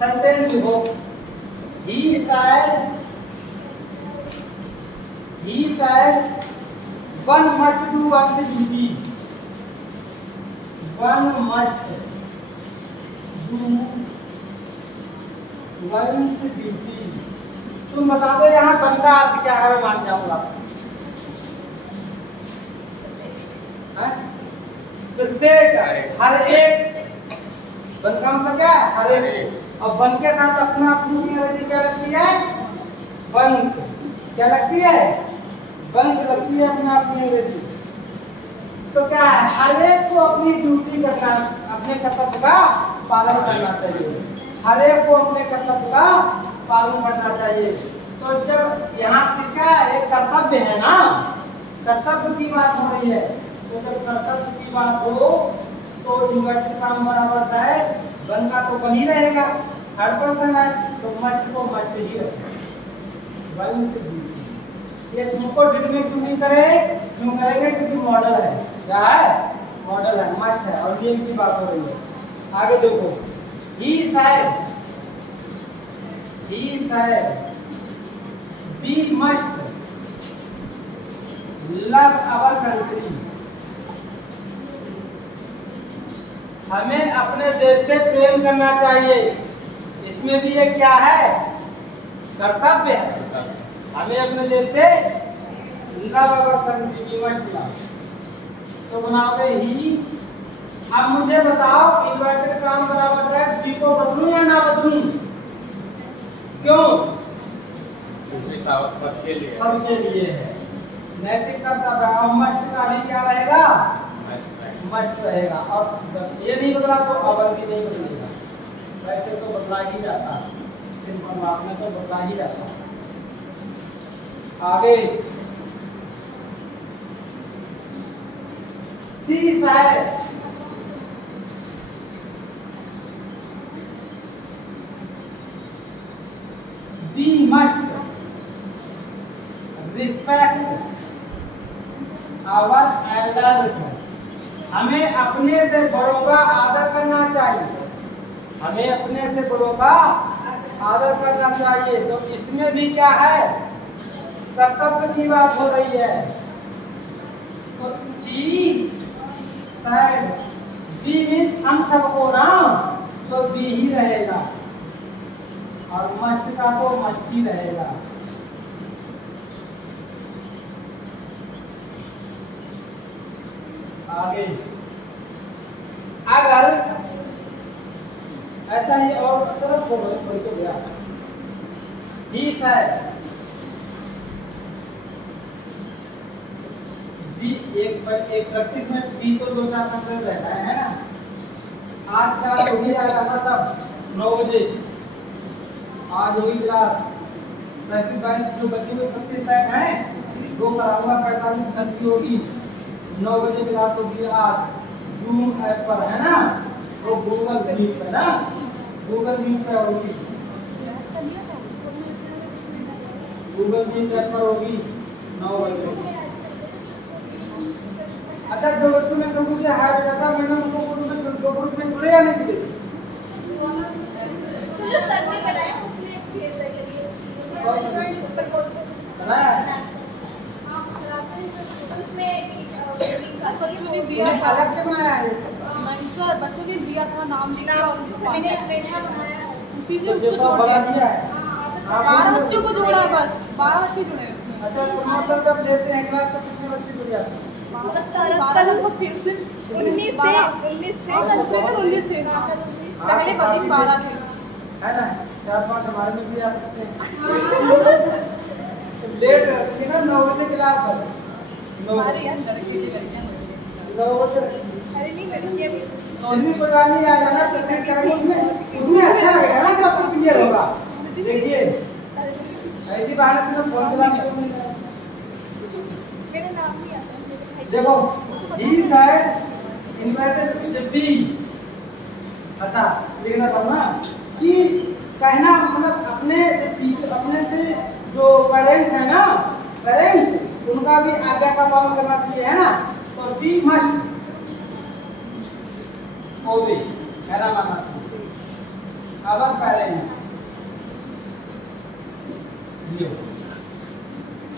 सेंटेंस लिखो। ही said one must do one's duty, one must do one's duty। तुम बता दो यहाँ वन का अर्थ क्या है, मैं मान जाऊंगा। प्रत्येक, हर एक, वन का मतलब क्या है, हर एक। और वन के साथ अपना अपनी अंग्रेजी क्या लगती है, वन क्या लगती है, बंद लगती है अपना अपनी अंग्रेजी। तो क्या है, हर एक को अपनी ड्यूटी करना, अपने कर्तव्य का पालन करना चाहिए। हर एक को अपने कर्तव्य का पालन करना चाहिए। तो जब यहाँ पे क्या एक कर्तव्य है ना, कर्तव्य की बात हो रही है, तो जब कर्तव्य की बात हो तो इन्वर्टेड काम बराबर है, बन का तो बन ही रहेगा। हर पर्सन है तो मस्ट को मस्ट ही रहेगा। ये तुमको डिटरमाइन क्यों नहीं करे, क्यों करेंगे, क्योंकि मॉडल है। क्या है, मॉडल है, मस्ट है, और ये की बात हो रही है। आगे देखो, he said we must love our country। हमें अपने देश से प्रेम करना चाहिए। इसमें भी ये क्या है, कर्तव्य है। हमें अपने देश से लव अवर कंट्री की मस्ट लव। तो बनाओगे ही। अब मुझे बताओ इन्वर्टेड काम बराबर है, बी को बदलूं या ना बदलूं, क्यों, सबके लिए, सबके लिए है। नैतिक कर्तव्य, और मस्ट का भी क्या रहेगा, मस्ट रहेगा। और ये नहीं बदला तो अवर भी नहीं बदलेगा। वैसे तो बदला ही जाता है, सिंपल बात में तो बदला ही जाता है। आगे सी शायद we must respect our elders। हमें अपने से बड़ों का आदर करना चाहिए। हमें अपने से बड़ों का आदर करना चाहिए। तो इसमें भी क्या है, कर्तव्य की बात हो रही है। तो शायद बी मीन्स हम सबको ना, तो बी ही रहेगा, और मस्ट का तो मस्ट ही रहेगा। आगे अगर ऐसा ही और तरफ हो गया, ठीक है, बी एक प्रैक्टिस में बी तो 2-4 नंबर रहता है ना। आज 4 हो गया था तब 9 बजे, आज हुई क्लास प्रैक्टिस 22 जो बच्चे में 25 टाइम है, 2 कराऊंगा 45 मिनट की होगी। 9 बजे क्लास होगी आज, जूम ऐप पर है ना, वो गूगल मीट है ना, गूगल मीट पर होगी, गूगल मीट ऐप पर होगी 9 बजे। अच्छा, जो बच्चों में कंप्यूटर से हार जाता, मैंने उनको ग्रुप में जुड़े या नहीं जुड़े? तो जो सर ने बनाया उसमें भेज देंगे। बनाया है? उसमें अलग से बनाया है ये सब? सर बच्चों ने दिया था नाम लिखा और मैंने बनाया उसी से तो उसको ये सब जोड़ बना दिया। दिया है। 12 बच्चों को जोड़ा बस 12 बच्चे जुड़े अच्छा प्रमोशन जब लेते हैं क्लास तो कितने बच्चे जुड़ जाते हैं? 12 लगभग थे उस दिन 19 थे 19 थे 19 थे पहले 12 थे है ना 4-5 हमारे में भी आ सकते हैं। लेट रखती है ना 9 बजे क्लास है। हमारे यहाँ लड़के की लड़कियां 9 बजे अरे नहीं लड़कियां भी इतनी कोई बात नहीं आ जाना प्रेजेंट करेंगे उसमें उतनी अच्छा लगेगा ना जब आपको क्लियर होगा। देखिए ऐसी बहाने से फोन चलाने को मिल रहा है। मेरा नाम नहीं आता देखो ही साइड इन्वर्टेड टू बी अच्छा लिखना था ना कि कहना मतलब अपने से जो पेरेंट है ना पेरेंट उनका भी आज्ञा का पालन करना चाहिए है ना। तो बी मस्ट ओबे कहना मानना चाहिए। अवर पेरेंट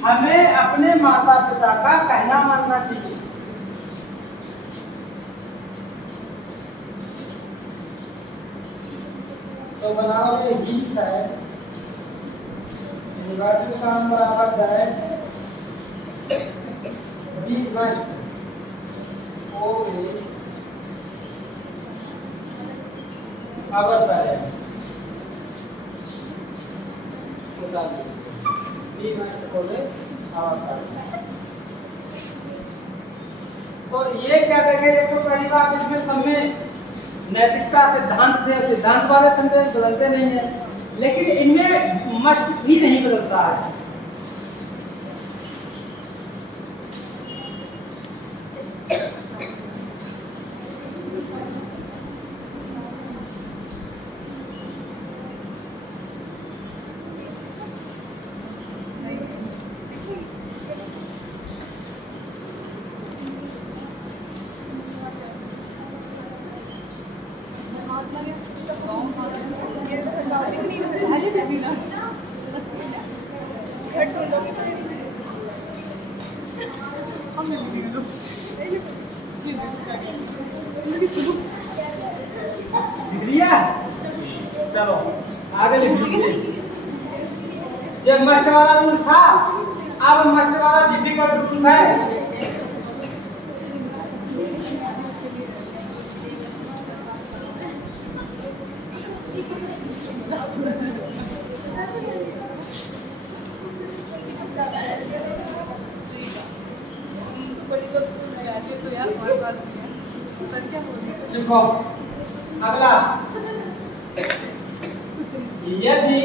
हमें अपने माता पिता का कहना मानना चाहिए। तो बनाओगे गीत है इन्वर्टेड काम बराबर है बी मस्ट ओबे अवर पेरेंट तो ये क्या देखें एक तो पहली बात इसमें सब में नैतिकता सिद्धांत थे सिद्धांत वाले संदेश बदलते नहीं है लेकिन इनमें मस्ट भी नहीं बदलता है। चलो आगे लिख लीजिए। ये मस्ट वाला रूल था अब मस्ट वाला डिफिकल्ट रूल है। देखो अगला यदि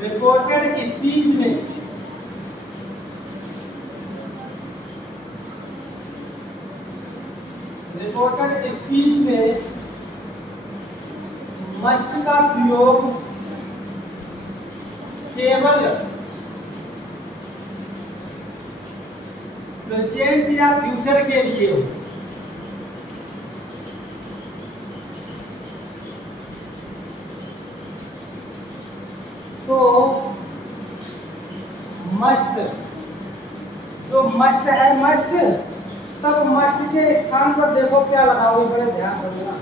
रिपोर्टेड स्पीच में मस्ट का प्रयोग केवल प्रेजेंट या फ्यूचर के लिए हो तो मस्ट जो मस्ट है मस्ट तब मस्ट के स्थान पर देखो क्या लगाओ बड़े ध्यान रखना।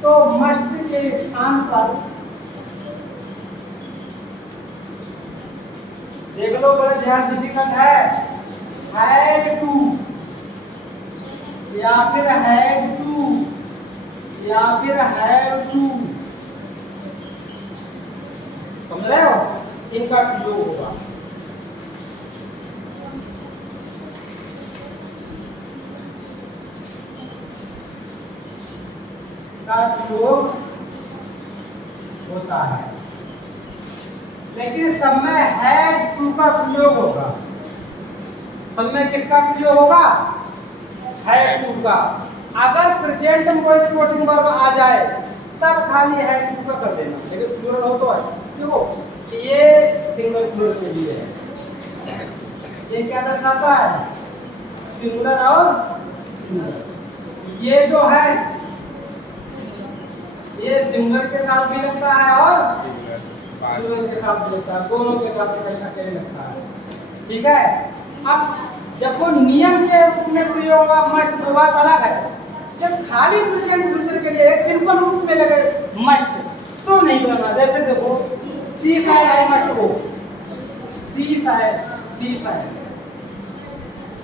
तो मस्ट के स्थान पर देख लो बड़े ध्यान से दिक्कत है हैड टू या फिर हैड टू या फिर हैव टू समझ रहे हो इनका प्रयोग होगा। का प्रयोग होता है लेकिन सब में हैड टू का प्रयोग होगा। सब में किसका प्रयोग होगा हैड टू का। अगर प्रेजेंट में कोई सपोर्टिंग वर्ब आ जाए तब खाली हैड टू का कर देना लेकिन प्लूरल हो तो है। देखो ये सिंगल प्लूरल के लिए है। ये क्या दर्शाता है सिंगुलर और ये जो है ये सिंगुलर के साथ भी लगता है और के साथ लगता है, दोनों के साथ कहीं ना कहीं लगता है। ठीक है, अब जब वो नियम के रूप में प्रयोग होगा मस्ट तो बात अलग है। जब खाली प्रेजेंट फ्यूचर के लिए सिंपल रूप में लगे मस्ट तो नहीं बना। जैसे देखो C side I must go, C side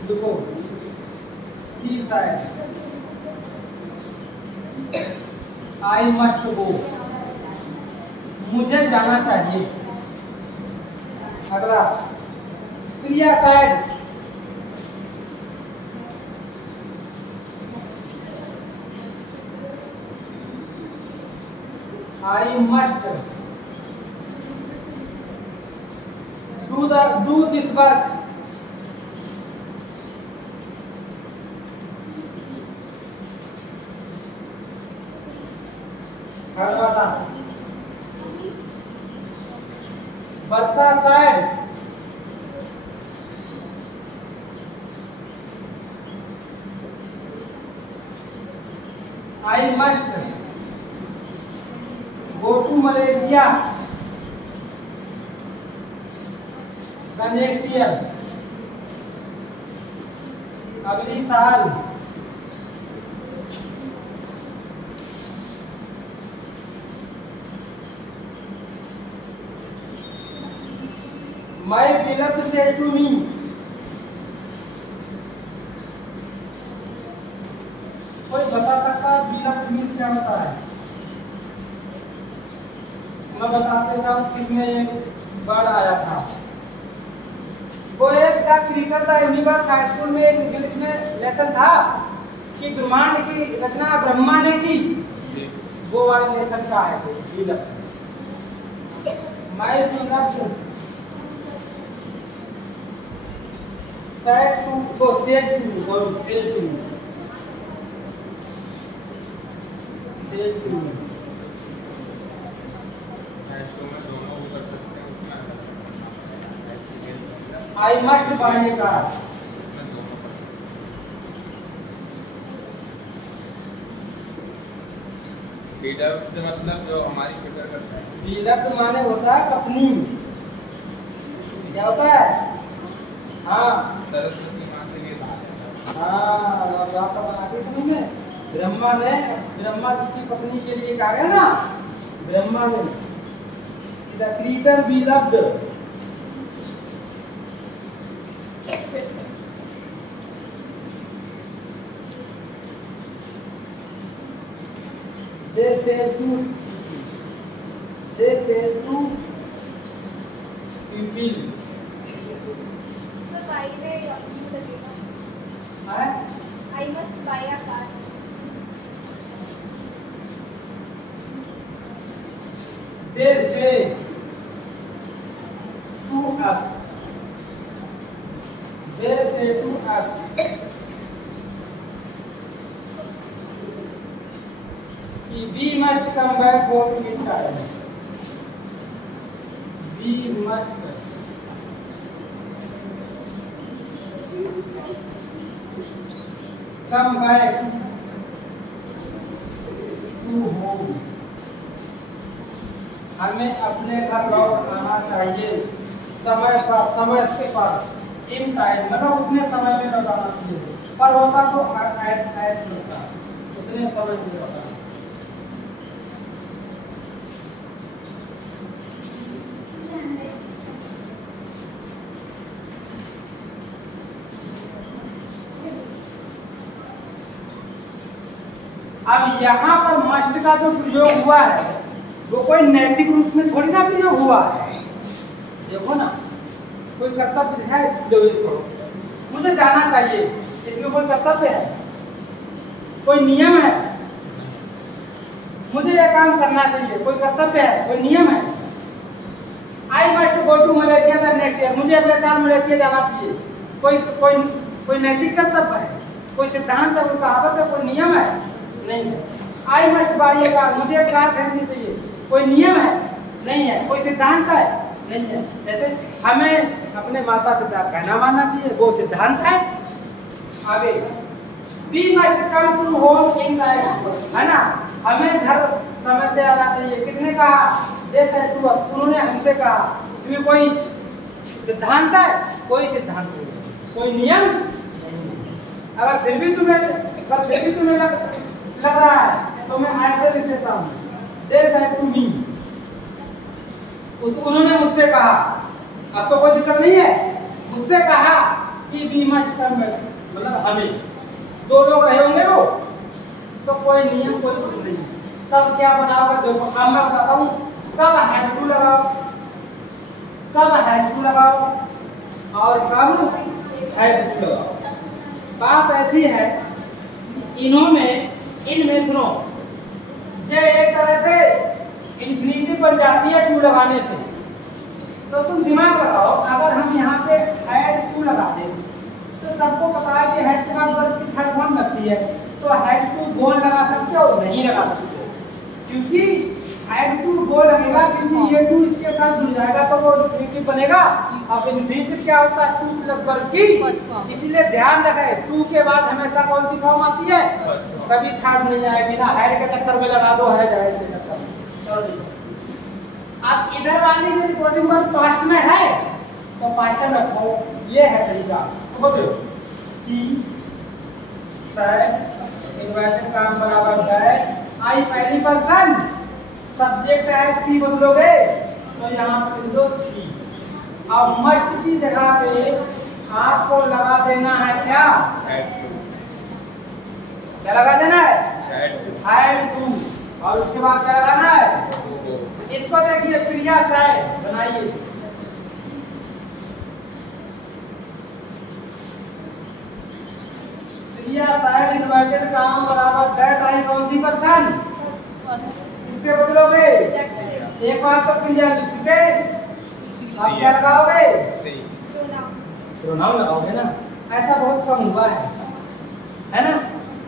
देखो सी साइड आई मस्ट गो, मुझे जाना चाहिए। अगला क्रिया side I must do this work. Bartha said, I must go to Malaysia the next year. अगली साल My beloved said to me, कोई बता सकता है beloved मीन्स क्या होता है? मैं बताते जाऊं किसमें एक वर्ड आया था। वो एक the creator the universe high school में एक इंग्लिश में लेसन था कि ब्रह्मांड की रचना ब्रह्मा ने की। वो वाले लेसन का है beloved। My beloved said to go said to me, I must buy a car. Beloved से मतलब जो हमारी फिक्र करता है। Beloved माने होता है पत्नी। क्या होता है? हाँ सरस्वती माँ से ये बात है। हाँ बात बनाते समझे। ब्रह्मा जी की पत्नी के लिए कहा गया ना, ब्रह्मा ने the creator beloved they say to people तो भाई ने अपनी लगेगा है I must buy a car. they say to us we must come back home in time. We must come back to home. हमें अपने घर लौट आना चाहिए समय के पास इन टाइम मतलब उतने समय में बताना चाहिए पर होता तो ऐड होता उतने समय में बताना। अब यहाँ पर मस्ट का जो प्रयोग हुआ है वो कोई नैतिक रूप में थोड़ी ना प्रयोग हुआ है। देखो ना कोई कर्तव्य है जो इसको मुझे जाना चाहिए, इसमें कोई कर्तव्य है, कोई नियम है, मुझे यह काम करना चाहिए, कोई कर्तव्य है, कोई नियम है। I must go to Malaysia the next year, मुझे अगले साल मलेशिया जाना चाहिए, कोई नैतिक कर्तव्य है, कोई सिद्धांत है, कोई कहावत है, कोई नियम है नहीं है। I must by A car, मुझे कार खरीदनी चाहिए, कोई नियम है नहीं है, कोई सिद्धांत है नहीं है। जैसे हमें अपने माता पिता कहना मानना चाहिए, वो सिद्धांत है। आगे we must come to home in time, है ना, हमें घर समय से आना चाहिए। किसने कहा? देश है टू उन्होंने हमसे कहा इसमें कोई सिद्धांत है, कोई सिद्धांत नहीं, कोई नियम नहीं। अगर फिर भी तुम्हें लग रहा है तो मैं ऐसे लिख देता हूँ, देश है टू मी, उन्होंने मुझसे कहा, अब तो कोई दिक्कत नहीं है, मुझसे कहा कि वी मस्ट कम, मतलब हमें दो लोग रहे होंगे वो, तो कोई नियम कोई कुछ नहीं। तब क्या बनाओगे देखो, अब मैं बताता हूँ कब हैड टू लगाओ, कब हैड टू लगाओ और कब हैड टू लगाओ। बात ऐसी है इन्होंने इनमें सुनो, ये एक तरह से इंफिनिटी पर जाती है टू लगाने से, तो तुम दिमाग लगाओ, अगर हम यहाँ पे हैड टू लगा दें तो सबको पता है कि हेड के बाद वर्ब की थर्ड फॉर्म लगती है, तो हेड टू गो लगा सकते हो, नहीं लगा सकते, क्योंकि हेड टू गो लगेगा, क्योंकि ये टू इसके साथ जुड़ जाएगा तो वो इंफिनिटिव बनेगा। अब इंफिनिटिव क्या होता है, टू प्लस वर्ब की, इसलिए ध्यान रखें टू के बाद हमेशा कौन सी फॉर्म आती है, कभी थर्ड नहीं आएगी ना, हेड के चक्कर में लगा दो हेड के चक्कर में। अब इधर वाली जो रिपोर्टिंग वर्ब पास्ट में है तो पास्ट में रखो, ये है तरीका। बोलो सी सैड इन्वर्टेड काम बराबर है आई पहली पर्सन, सब्जेक्ट है सी बदलोगे तो यहाँ पे लिख दो सी। अब मस्ट की जगह पे आपको लगा देना है क्या, क्या लगा देना है, हैड टू, और उसके बाद क्या लगाना है, इसको देखिए क्रिया सैड बनाइए, सैड इन्वर्टेड काम बराबर दैट आई कौन सी पर्सन, इसके बदलोगे एक बार तो क्रिया लिख चुके, अब क्या लगाओगे, प्रोनाउन लगाओगे ना, ऐसा बहुत कम हुआ है ना,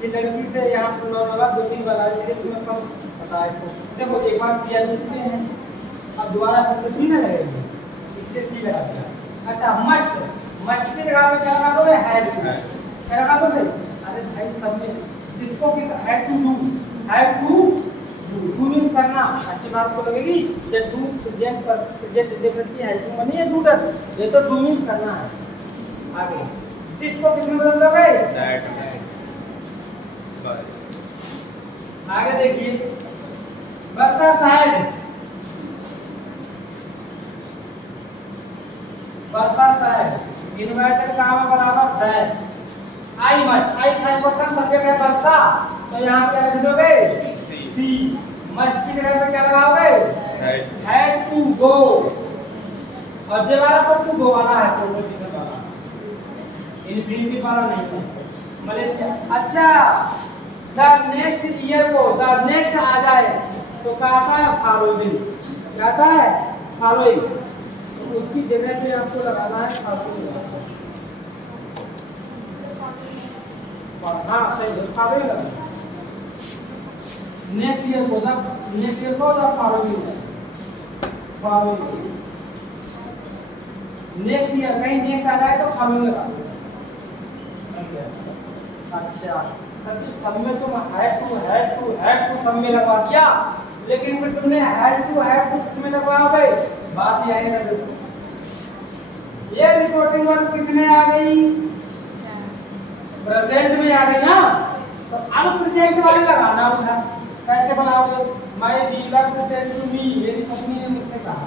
ये लड़की से यहाँ प्रोनाउन लगा, दो तीन बार आए तुम्हें कम पता है। देखो एक बार क्रिया लिखते हैं, अब दोबारा सबसे भी ना लगेगी, इससे भी लगा दिया। अच्छा मस्ट की जगह पे क्या लगा दोगे, हैड टू, क्या लगा दोगे, अरे भाई समझे जिसको कि had to do, had to do means करना, अच्छी बात को लगेगी, ये डू सब्जेक्ट पर सब्जेक्ट डिफरेंट की हैड टू बनी है, डू डज, ये तो डू मींस करना है। आगे जिसको किसमें बदल दोगे, दैट है, आगे देखिए बर्ता साइड, बर्ता साइड इन्वर्टेड काम बराबर है I must, I third person subject है बर्ता, तो यहाँ क्या लिख दोगे, सी। मस्ट की जगह पे क्या लगाओगे, हैड टू गो, और ये वाला तो टू गो वाला है, तो इन्फिनिटी वाला नहीं है, मलेशिया। अच्छा द नेक्स्ट ईयर को द नेक्स्ट आ जाए तो कहता है फॉलोइंग, कहता है फॉलोइंग, तो उसकी जगह पे आपको लगाना है फॉलोइंग, हाँ सही फॉलोइंग लगाना, नेक्स्ट ईयर को the following, following next year कहीं नेक्स्ट आ जाए तो फॉलोइंग लगा। अच्छा सब में तुम हैड टू सब में लगवा दिया, लेकिन फिर तुमने हैड टू किसमें लगवाओगे, बात यही है। ये रिपोर्टिंग वर्ब किसमें आ गई, प्रेजेंट में आ गई ना, तो अब प्रेजेंट वाले लगाना होगा, कैसे बनाओगे, my beloved said to me, मेरी पत्नी ने मुझसे कहा,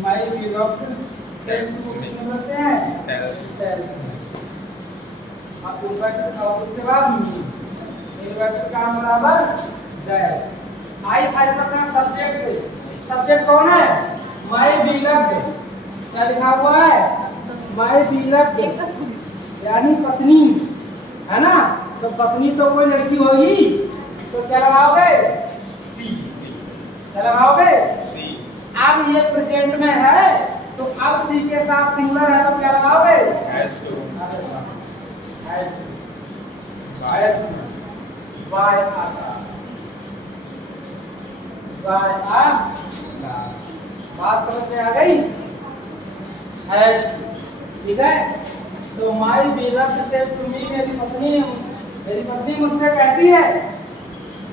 my beloved said to me बोलते हैं, आप इन्वर्टेड का उसके बाद मी, इन्वर्टेड का बराबर दैट आई फाइल पर सब्जेक्ट कौन है, माय बिलव्ड, क्या लिखा हुआ है, माय बिलव्ड यानी पत्नी है ना, तो पत्नी तो कोई लड़की होगी, तो क्या लगाओगे, सी, क्या लगाओगे, सी। अब ये प्रेजेंट में है तो अब सी के साथ सिंगुलर है तो क्या लगाओगे, वाई आता, बात समझ में आ गई है, ठीक है। तो माई बिलव्ड सेड टू मी, मेरी पत्नी मुझसे कहती है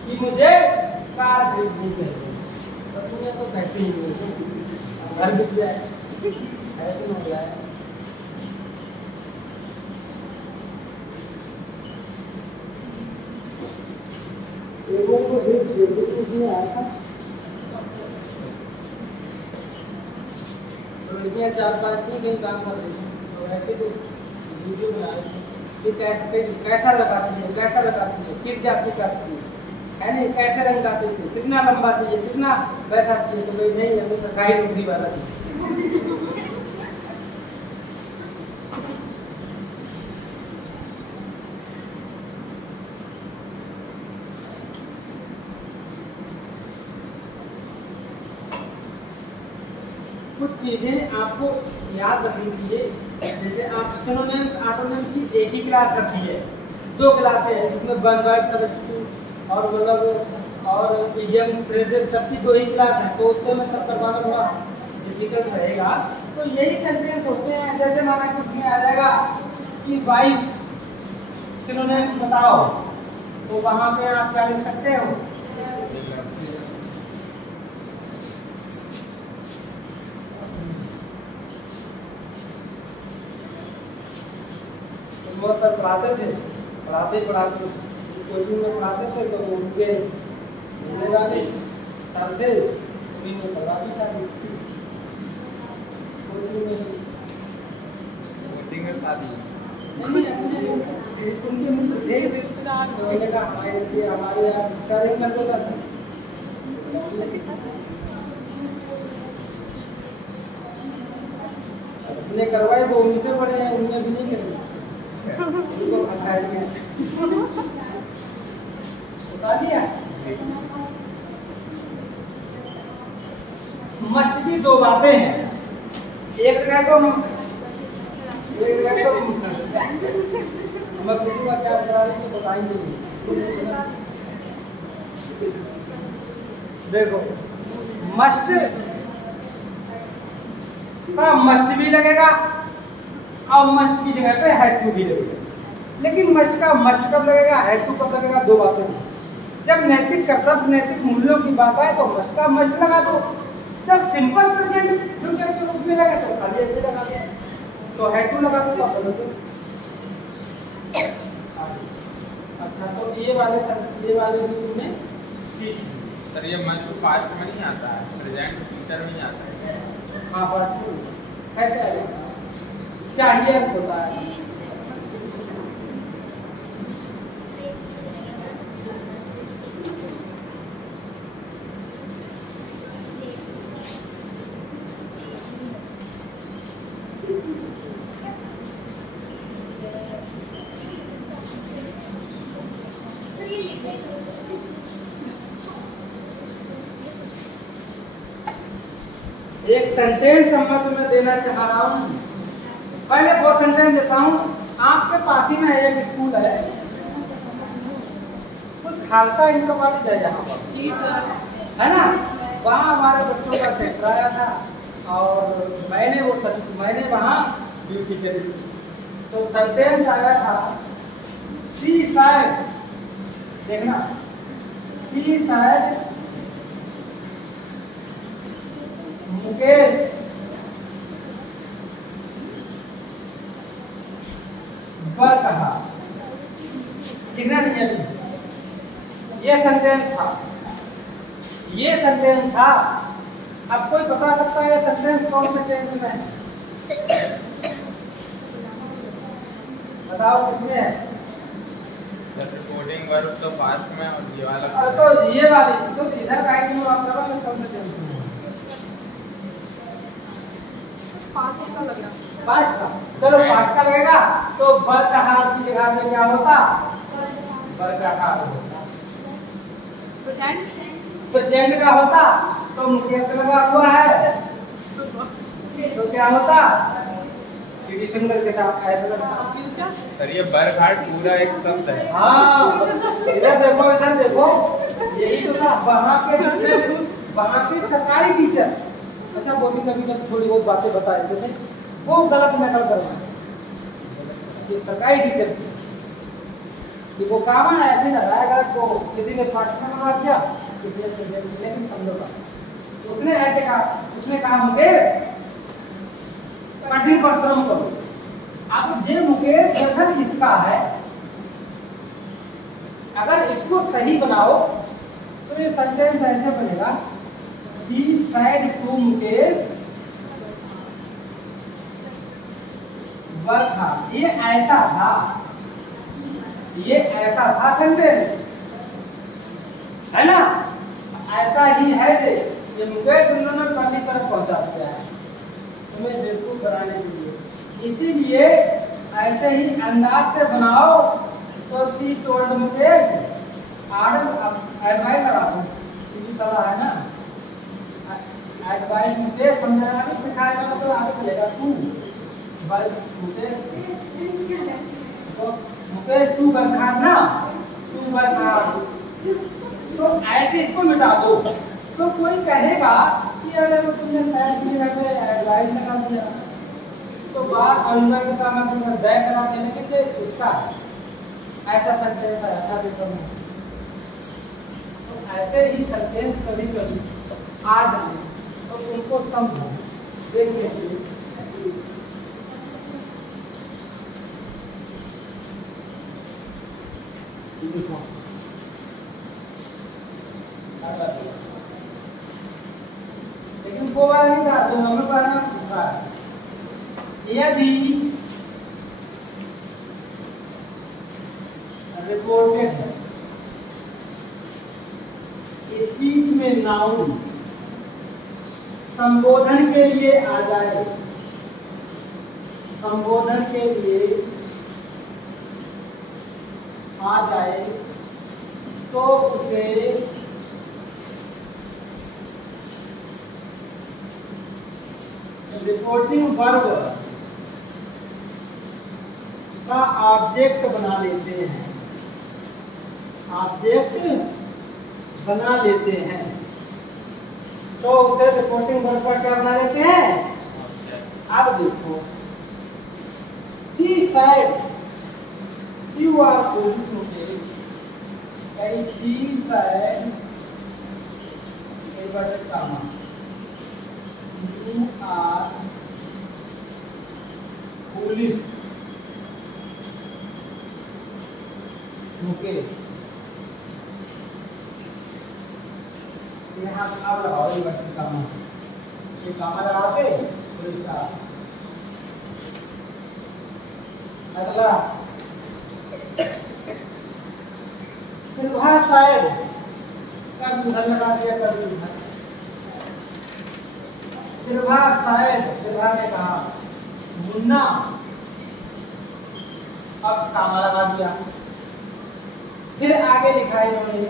कि मुझे कार खरीदनी चाहिए, तो तुम्हें तो कहते ही नहीं, घर बिक जाए ऐसे हो गया है। एक बार को इसमें आया था, तो इसमें 4-5 दिन कहीं काम कर रहे थे, तो ऐसे तो वीडियो बना रहे थे कि कैसा लगाती है, कैसा लगाती है, किस जाति काटती है नहीं, कैसे रंग काटती है, कितना लंबा चाहिए, कितना वैसा चाहिए, तो भाई नहीं हमें सरकारी नौकरी वाला चाहिए। कुछ चीजें आपको याद रखनी चाहिए, जैसे आप सिनोनिम्स ऑटोनिम्स की एक ही क्लास रखी है, 2 क्लासें हैं जिसमें वन वर्ड सब्जेक्ट और मतलब और इडियम फ्रेजेस सबकी 2 ही क्लास है, तो उससे मैं सब करवाना थोड़ा डिफिकल्ट रहेगा। तो यही सेंटेंस होते हैं, जैसे माना कुछ में आ जाएगा कि वाइफ सिनोनिम्स बताओ, तो वहां पे आप क्या लिख सकते हो, बहुत सर पढ़ाते थे, पढ़ाते कोचिंग में पढ़ाते थे, तो उनके मिलने वाले सर थे, उन्हीं में पढ़ाती था कोचिंग में शादी उनके मित्र थे रिश्तेदार, मैंने कहा हमारे यहाँ करेंगे कर देता था। अपने करवाए तो उनसे बड़े हैं, उन्हें भी नहीं करेंगे, बता दिया। मस्त की 2 बातें हैं, एक है तो मैं पूछूंगा क्या बता रही तो बताएंगे। देखो मस्ट का मस्ट भी लगेगा और मस्ट की जगह पे हैड टू भी लगेगा, लेकिन मस्ट कब लगेगा, हैड टू कब लगेगा, 2 बातें हैं। जब नैतिक कर्तव्य नैतिक मूल्यों की बात आए तो मस्ट का मस्ट लगा दो, जब सिंपल प्रेजेंट फ्यूचर के रूप में लगे तो खाली ऐसे लगा दो, तो हैड टू लगा दो तो आप बोलोगे। अच्छा तो ये वाले रूप में सर ये मस्ट पास्ट में नहीं आता है, प्रेजेंट फ्यूचर में नहीं आता है। हाँ पास्ट में कैसे आएगा, चाहिए होता है। एक सेंटेंस मैं तुम्हें देना चाह रहा हूँ, पहले 4 सेंटेंस देता हूँ। आपके पास ही में एक स्कूल है, कुछ खालसा इनका कॉलेज है जहाँ पर, है ना, वहाँ हमारे बच्चों का सेंटर आया था और मैंने वहाँ ड्यूटी करी। तो सेंटेंस आया था, शी शायद, देखना, शी शायद मुकेश बर कहा, लिखना नहीं है, ये सेंटेंस था। अब कोई बता सकता है ये सेंटेंस कौन से टेंस में है, बताओ किसमें है। रिपोर्टिंग वर्ब तो पास्ट में और ये वाला तो ये वाली तो इधर गाइड में आप करो मैं कौन से टेंस में है, पाँच का लग रहा, पास्ट का। चलो पास्ट का लगेगा तो बर कहा की जगह में क्या होता, बर कहा होता, प्रेजेंट का होता तो मुकेश लगा हुआ है तो क्या होता, सिंगल के साथ ऐसा लगता। सर ये बरघाट पूरा एक शब्द है। हाँ इधर देखो यही तो था, वहाँ के सरकारी टीचर, अच्छा वो भी कभी थोड़ी बहुत बातें बता देते थे, वो गलत नकल करवाए, ये सरकारी टीचर कि वो काम है ऐसे लग रहा है अगर को किसी ने पार्टनर बना दिया किसी ने प्रोजेक्ट लेकिन समझोगा उसने ऐसे कहा उसने कहा मुकेश कठिन परिश्रम करो। अब ये मुकेश कथन इसका है अगर इसको सही बनाओ तो ये सेंटेंस ऐसे बनेगा he said to Mukesh work था ये ऐसा था सेंटेंस है ना ऐसा ही है ये मुकेश उन्होंने पहली तरफ पहुंचा दिया है तुम्हें बेवकूफ बनाने के लिए इसीलिए ऐसे ही अंदाज से बनाओ तो सी टोल्ड मुकेश एडवाइस करा दूं इसी तरह है ना एडवाइस मुकेश समझाना भी सिखाएगा तो आगे चलेगा तू मुकेश तू बरखा ना तू बरखा तो ऐसे इसको मिटा दो तो कोई कहेगा कि अगर तुमने एडवाइस लगा दिया तो बात अनुभव का मतलब बैक करा देने के लिए इसका ऐसा सेंटेंस है ऐसा भी करूँ तो ऐसे ही सेंटेंस कभी कभी आ जाए तो उनको समझो देखिए लेकिन वो वाला नहीं था जो हमें पढ़ना पूछा है यदि रिपोर्टेड है इस चीज में नाउन संबोधन के लिए आ जाए संबोधन के लिए आ जाए तो उसे रिपोर्टिंग वर्ब का ऑब्जेक्ट बना लेते हैं ऑब्जेक्ट बना लेते हैं तो उसे रिपोर्टिंग वर्ब का क्या बना लेते हैं। अब देखो she said you are going to take and she said inverted comma you are foolish Mukesh यहाँ अब लगाओ inverted comma ये comma लगा के अगला निर्भा शायद कर उधर लगा दिया कर उधर निर्भा शायद निर्भा ने कहा मुन्ना अब कामा लगा दिया फिर आगे लिखा है इन्होंने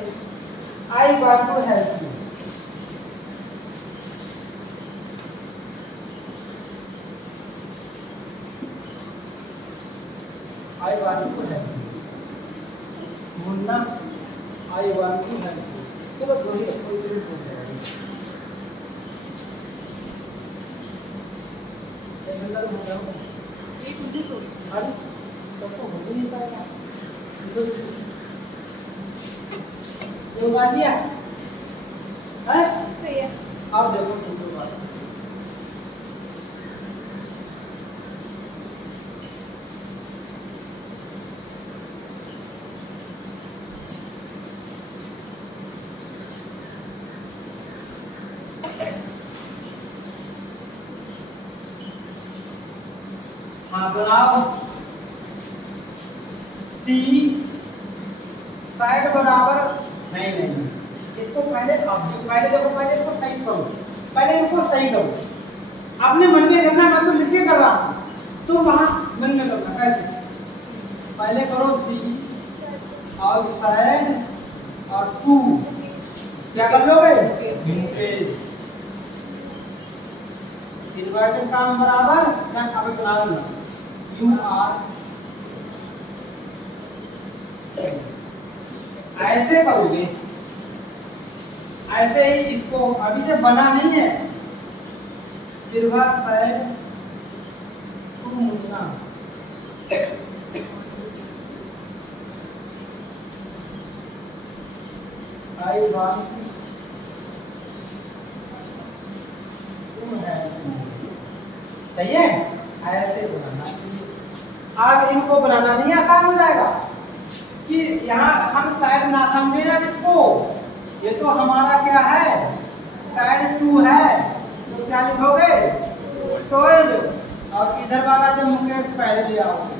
I want to help you I want to help you. Munna I want to help you. चलो दो ही कोई भी बोल जाएगा। ये नंबर हो गया। एक मुझे तो अरे तो हो नहीं पाएगा। तो बात दिया है? सही है। अब देखो तुम बात बराबर सी साइड बराबर नहीं इसको पहले देखो पहले इसको सही करो पहले इसको सही करो अपने मन में करना मैं तो लिख कर रहा हूं तो वहां मन में करना कैसे पहले करो सी और साइड और टू क्या कर लोगे इन्वर्टेड काम बराबर मैं अब बना लूंगा You are ऐसे करोगे ऐसे ही इसको अभी से बना नहीं है निर्भा शायद तू मुन्ना आई वन है, सही है। ऐसे बनाना चाहिए। अब इनको बनाना नहीं आसान हो जाएगा कि यहाँ हम साइड ना समझे ना इसको। ये तो हमारा क्या है, साइड 2 है, तो क्या लिखोगे 12, और इधर वाला जो मुकेश पहले ले आओगे।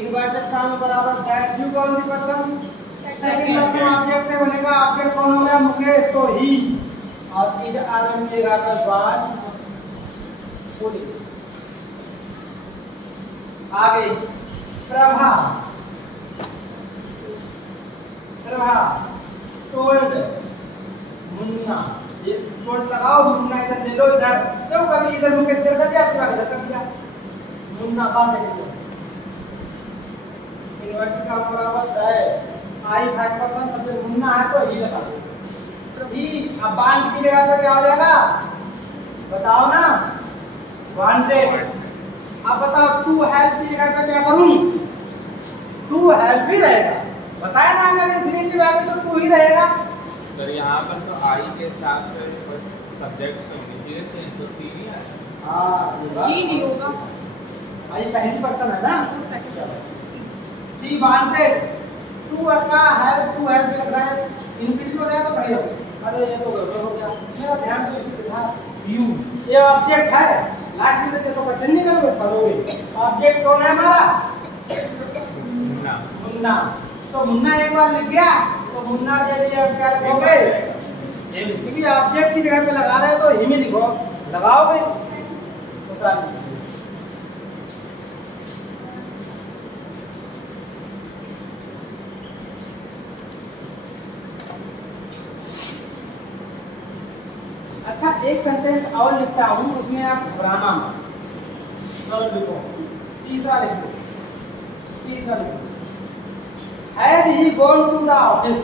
इन्वर्टेड कॉमा बराबर साइड 2 कौन सी पर्सन, सेकंड पर्सन ऑब्जेक्ट से बनेगा। ऑब्जेक्ट कौन हो गया, मुकेश, तो ही, और इधर आगे मिलेगा बात पूरी। आगे प्रभा, प्रभा टोल्ड मुन्ना, ये टोल्ड लगाओ, मुन्ना इधर ले लो, इधर तो कभी इधर मुकेश इधर कर दिया, आपके इधर कर दिया, मुन्ना बात है। इन्वर्टेड का बराबर है आई 5% सबसे मुन्ना है तो ही लगा दो। ही अब बांध की जगह पे क्या हो जाएगा बताओ ना, वांटेड। अब बताओ 2 हेल्प की जगह पे क्या करूं, 2 हेल्प ही रहेगा, बताया ना, अगर इंफिनिटिव आ गया तो 2 ही रहेगा। सर यहाँ पर तो आई के साथ सब्जेक्ट इंग्लिश तो टी ही है। हां ये नहीं होगा, आई पहली पर्सन है ना, सी वांटेड 2 का हेल्प, 2 हेल्प लग रहा है, इंफिनिटिव हो जाएगा तो भाई अरे ये तो गड़बड़ हो गया, मेरा ध्यान तो इसी पे था। व्यू ये ऑब्जेक्ट है, लास्ट में देखो क्वेश्चन नहीं करोगे, पढ़ोगे। ऑब्जेक्ट कौन है हमारा, मुन्ना। मुन्ना, तो मुन्ना एक बार लिख गया तो मुन्ना के लिए अब क्या लिखोगे, क्योंकि ऑब्जेक्ट की जगह पे लगा रहे हो तो हिम ही लिखो, लगाओगे बता दीजिए। अच्छा एक सेंटेंस और लिखता हूँ, उसमें आप घबराना मत। और लिखो तीसरा, लिखो तीसरा, लिखो had he gone to the office,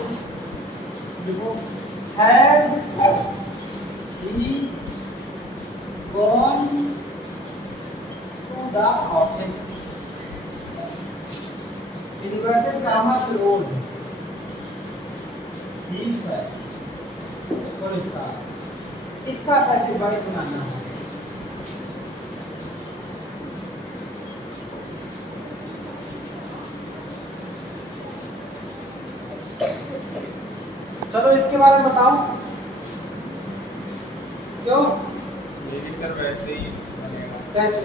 लिखो had he gone to the office, inverted comma close, he है और इसका कैसे बड़े बनाना है। चलो इसके बारे में बताओ, क्यों लिखकर वैसे ही बनेगा। कैसे,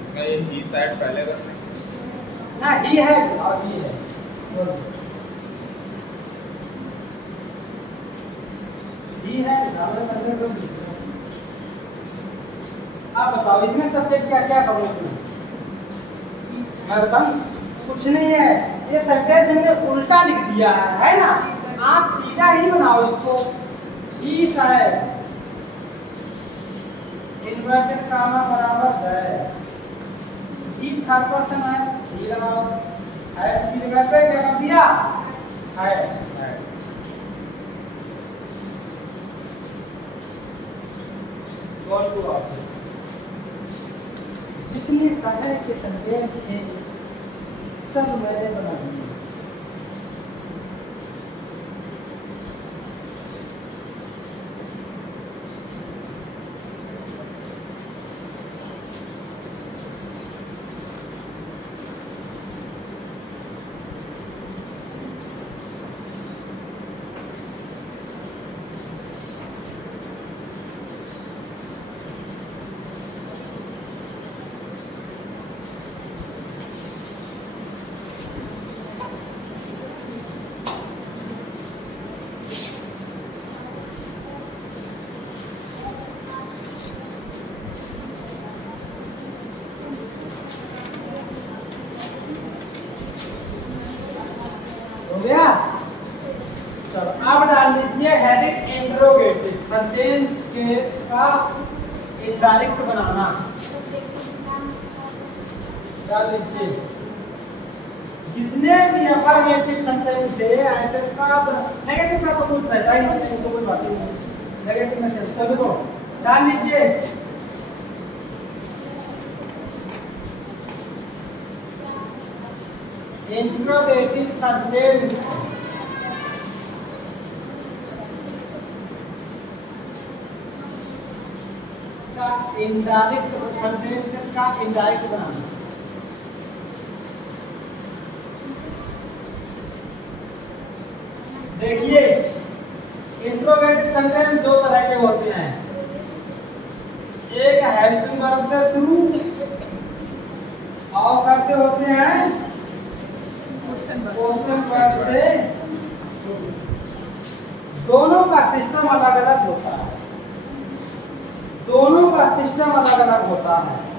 इसमें ये ही साइड पहले करना ना ही है और ही है, ही है आप बताओ इसमें सब्जेक्ट क्या क्या करो, इसमें मैं बताऊं कुछ नहीं है, ये सब्जेक्ट हमने उल्टा लिख दिया है ना, आप सीधा ही बनाओ इसको। ही है इन्वर्टेड कॉमा बराबर है, ही थर्ड पर्सन है, ही लगाओ, है की जगह पे क्या कर दिया है, जितने तरह के संदेश थे सब मैंने बना दिए। हो गया, चलो अब डाल लीजिए हेडिंग इंट्रोगेटिव, सेंटेंस के का इनडायरेक्ट बनाना डाल लीजिए। जितने भी अफर्मेटिव सेंटेंस थे ऐसे का नेगेटिव का तो कुछ रहता ही नहीं, तो कोई बात ही नहीं, नेगेटिव में चलो तो डाल लीजिए। इंट्रोगेटिव सेंटेंस का इनडायरेक्ट सेंटेंस का इनडायरेक्ट बनाना। देखिए इंट्रोगेटिव सेंटेंस दो तरह के होते हैं, एक हेल्पिंग वर्ब से शुरू और करते होते हैं क्वेश्चन वर्ब से। दोनों का सिस्टम अलग अलग होता है, दोनों का सिस्टम अलग अलग होता है।